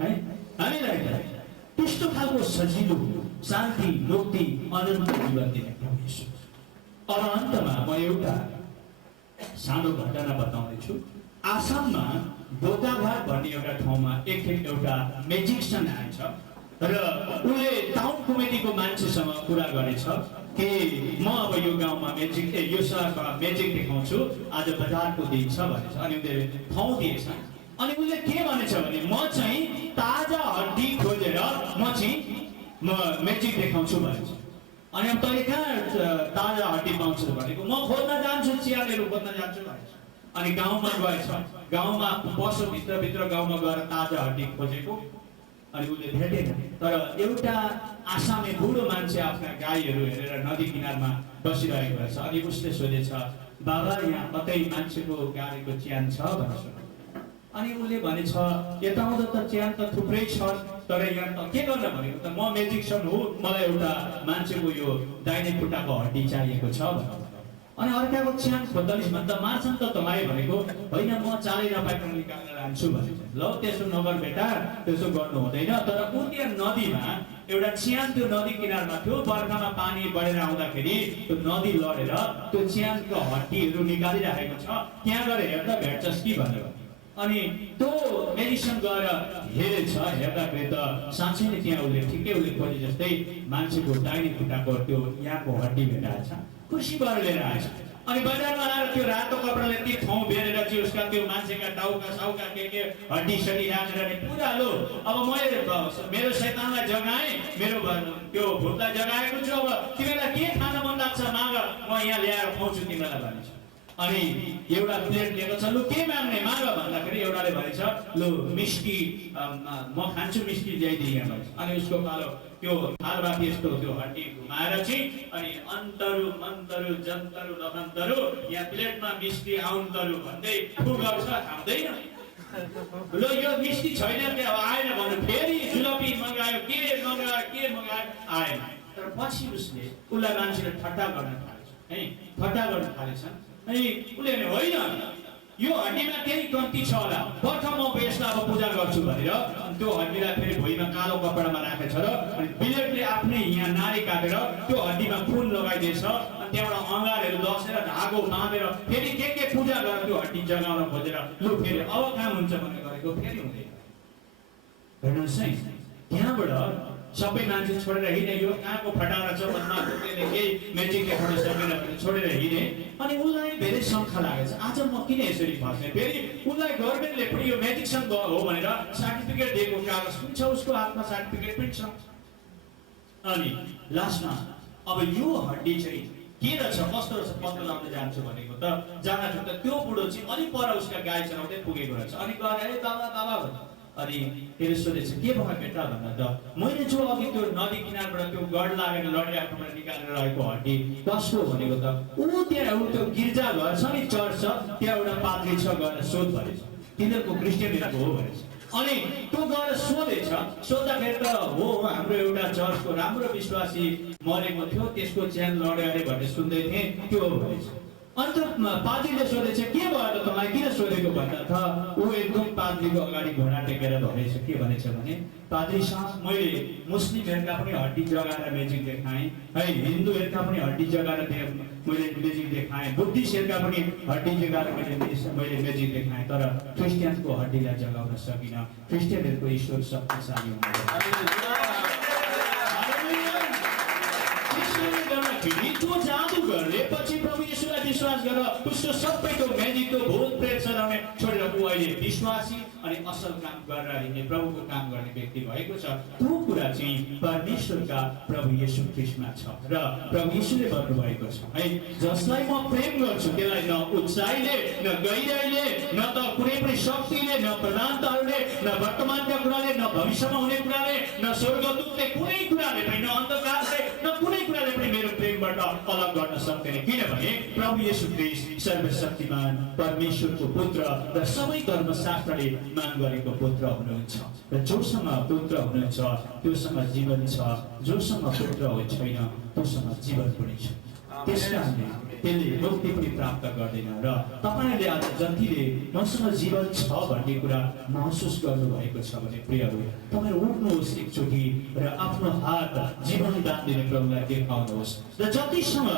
है हामीलाई त्यस्तो खालको सजिलो शान्ति, मुक्ति, अनन्त जीवन दिने प्रभु येशू। अब अन्तमा म एउटा सानो घटना बताउनेछु। आसाममा बोकाघाट भन्ने एउटा ठाउँमा एउटा म्याजिसियन आएछ र उनले टाउन कमिटीको मान्छेसँग कुरा गरेछ कि म अब यो गाउँमा यो सहरमा म्याजिक देखाउँछु, आज बजारको दिन छ भनेछ। अनि उनीहरूले ठाउँ दिएछ। अनि उसले के भनेछ भने म चाहिँ ताजा हड्डी खोजेर म म्याजिक देखाउँछु भनेछ। अनि अब तैँले कहाँ ताजा हड्डी पाउँछ भनेको, म खोज्न जान्छु, चियालेहरू खोज्न जान्छु भनेछ। अनि गाउँमा गएछ, गाउँमा पशु भित्र गाउँमा गएर ताजा हड्डी खोजेको। अनि उसले भेटेन, तर एउटा आसामे बुढो मान्छे आफ्ना गाईहरू हेरेर नदी किनारमा बसिरहेको रहेछ। अनि उसले सोधेछ, बाबा यहाँ कतै मान्छेको गाडीको च्यान छ भनेछ। अनि उसले भनेछ यताउँदा त च्यान त थुप्रै छ, तर यहाँ त के गर्न भनेको त म म्याजिसियन हो, मलाई एउटा मान्छेको यो दाहिने खुट्टाको हड्डी चाहिएको छ भनेर। अनि अर्काको च्यान खोज्दैछ भन्दा मार्छन् त तपाईँ भनेको, होइन म चालै नपाइकन निकालेर लान्छु भनेछ। ल त्यसो नगर बेटा, त्यसो गर्नु हुँदैन। तर ऊ त्यहाँ नदीमा एउटा च्यान त्यो नदी किनारमा थियो, बर्खामा पानी बढेर आउँदाखेरि त्यो नदी लडेर त्यो च्यानको हड्डीहरू निकालिरहेको छ, त्यहाँ गएर हेर्दा भेट्छस् कि भनेर। अनि त्यो मेडिसिन गएर हेरेछ, हेर्दाखेरि त साँच्चै नै त्यहाँ उसले खोजे जस्तै मान्छेको दाहिने खुट्टाको त्यो यहाँको हड्डी भेटाएछ। खुसी भएर लिएर आएछ। अनि बजारमा आएर त्यो रातो कपडाले त्यो ठाउँ बेरेर चाहिँ उसका त्यो मान्छेका टाउका साउका के हड्डी सड्डी राखेर नि पुरा लो, अब मैले मेरो शैतानलाई जगाएँ, मेरो त्यो भूतलाई जगाएको छु, अब तिमीलाई के खान मन लाग्छ माग, म यहाँ ल्याएर खुवाउँछु तिमीलाई भनेछ। अनि एउटा प्लेट लिएको छ, लु के माग्ने माग भन्दाखेरि एउटाले भनेछ लु मिस्टी, म खान्छु मिस्टी ल्याइदिए भनेछ। अनि उसको पालो त्यो थालबाटी यस्तो त्यो हड्डी घुमाएर चाहिँ अनि अन्तरु मन्तरु जन्तरु लखन्तरु यहाँ प्लेटमा मिस्टी आउन्तरु भन्दै फु गर्छ, खाँदैन। ल यो मिस्टी छैन क्या आएन भन्नु, फेरि जुलपी मगायो, के मगायो आएन। तर पछि उसलाई मान्छेले ठट्टा गर्न थालेछ है, ठट्टा गर्न थालेछ। अनि उसले भने होइन यो हड्डीमा केही कम्ती छ होला, पर्ख म यसलाई अब पूजा गर्छु भनेर त्यो हड्डीलाई फेरि भुइँमा कालो कपडामा राखेछ र अनि बिलेटले आफ्नै यहाँ नारी काटेर त्यो हड्डीमा खुन लगाइदिएछ। अनि त्यहाँबाट अँगारहरू लसेर धागो बाँधेर फेरि के पूजा गरेर त्यो हड्डी जगाउन खोजेर लु फेरि अब काम हुन्छ भन्ने गरेको फेरि हुँदैन। हेर्नुहोस् है, त्यहाँबाट सबै मान्छे छोडेर हिँडे, यो कहाँको फटारा छ भन्दा केही म्याजिक देखाउन सकेन भने छोडेर हिँडे। अनि उसलाई धेरै शङ्का लागेछ, आज म किन यसरी फस्ने। फेरि उसलाई गभर्मेन्टले पनि यो म्याजिसियन हो भनेर सर्टिफिकेट दिएको कागज पनि छ, उसको हातमा सर्टिफिकेट पनि छ। अनि लास्टमा अब यो हड्डी चाहिँ के रहेछ कस्तो रहेछ पत्तो लगाउन जान्छु भनेको त जाँदाखेरि त त्यो बुढो चाहिँ अलिक पर उसका गाई चराउँदै पुगेको रहेछ अनि गएर ए बाबा बाबा भन्यो अनि त्यसले सोधेछ के भयो बेटा भन्दा त मैले जो अघि त्यो नदी किनारबाट त्यो गड लागेर लडिरहेकोबाट निकालेर रहेको हड्डी कसको भनेको त ऊ त्यहाँ ऊ त्यो गिर्जा घर छ नि चर्च छ त्यहाँ एउटा पाद्री छ गएर सोध भनेछ तिनीहरूको क्रिस्चियनहरूको हो भनेछ अनि त्यो गएर सोधेछ सोद्धाखेरि त हो हाम्रो एउटा चर्चको राम्रो विश्वासी मरेको थियो त्यसको ज्यान लड्यो अरे भन्ने सुन्दै थिएँ त्यो हो भनेछ अन्त पाद्रीले सोधेछ के भयो त तपाईँ किन सोधेको भन्दा त ऊ एकदम पाद्रीको अगाडि घोडा टेकेर भनेछ के भनेछ भने पाद्री साहब मैले मुस्लिमहरूका पनि हड्डी जगाएर म्याजिक देखाएँ है हिन्दूहरूका पनि हड्डी जगाएर मैले म्याजिक देखाएँ बुद्धिस्टहरूका पनि हड्डी जगाएर मैले म्याजिक देखाएँ तर क्रिस्चियनको हड्डीलाई जगाउन सकिनँ क्रिस्चियनहरूको ईश्वर शक्तिशाली त्यो जादुगरले पछि प्रभु येशूलाई विश्वास गरेर उसको सबैको म्याजिकको भूत प्रेत सराउने छोडेर ऊ अहिले विश्वासी अनि असल काम गरेर हिँड्ने प्रभुको काम गर्ने व्यक्ति भएको छ त्यो कुरा चाहिँ परमेश्वरका प्रभु येशू ख्रीष्टमा छ र प्रभु येशूले गर्नुभएको छ है जसलाई म प्रेम गर्छु त्यसलाई न उचाइले न गहिराइले न त कुनै पनि शक्तिले न प्रधानताहरूले न वर्तमानका कुराले न भविष्यमा हुने कुराले न स्वर्गदूतले कुनै कुराले पनि न अन्धकारले न कुनै कुराले पनि मेरो प्रेमबाट अलग गर्न सक्दैन किनभने प्रभु येशू ख्रीष्ट सर्वशक्तिमान परमेश्वरको पुत्र र सबै धर्मशास्त्रले मान गरेको पुत्र हुनुहुन्छ र जोसँग पुत्र हुनुहुन्छ त्योसँग जीवन छ जोसँग पुत्र छैन त्योसँग जीवन पनि छ त्यसकारणले त्यसले मुक्ति पनि प्राप्त गर्दैन र तपाईँहरूले आज जतिले मसँग जीवन छ भन्ने कुरा महसुस गर्नुभएको छ भने प्रियहरू तपाईँ उठ्नुहोस् एकचोटि र आफ्नो हात जीवन दान दिने प्रभुलाई देखाउनुहोस् र जतिसम्म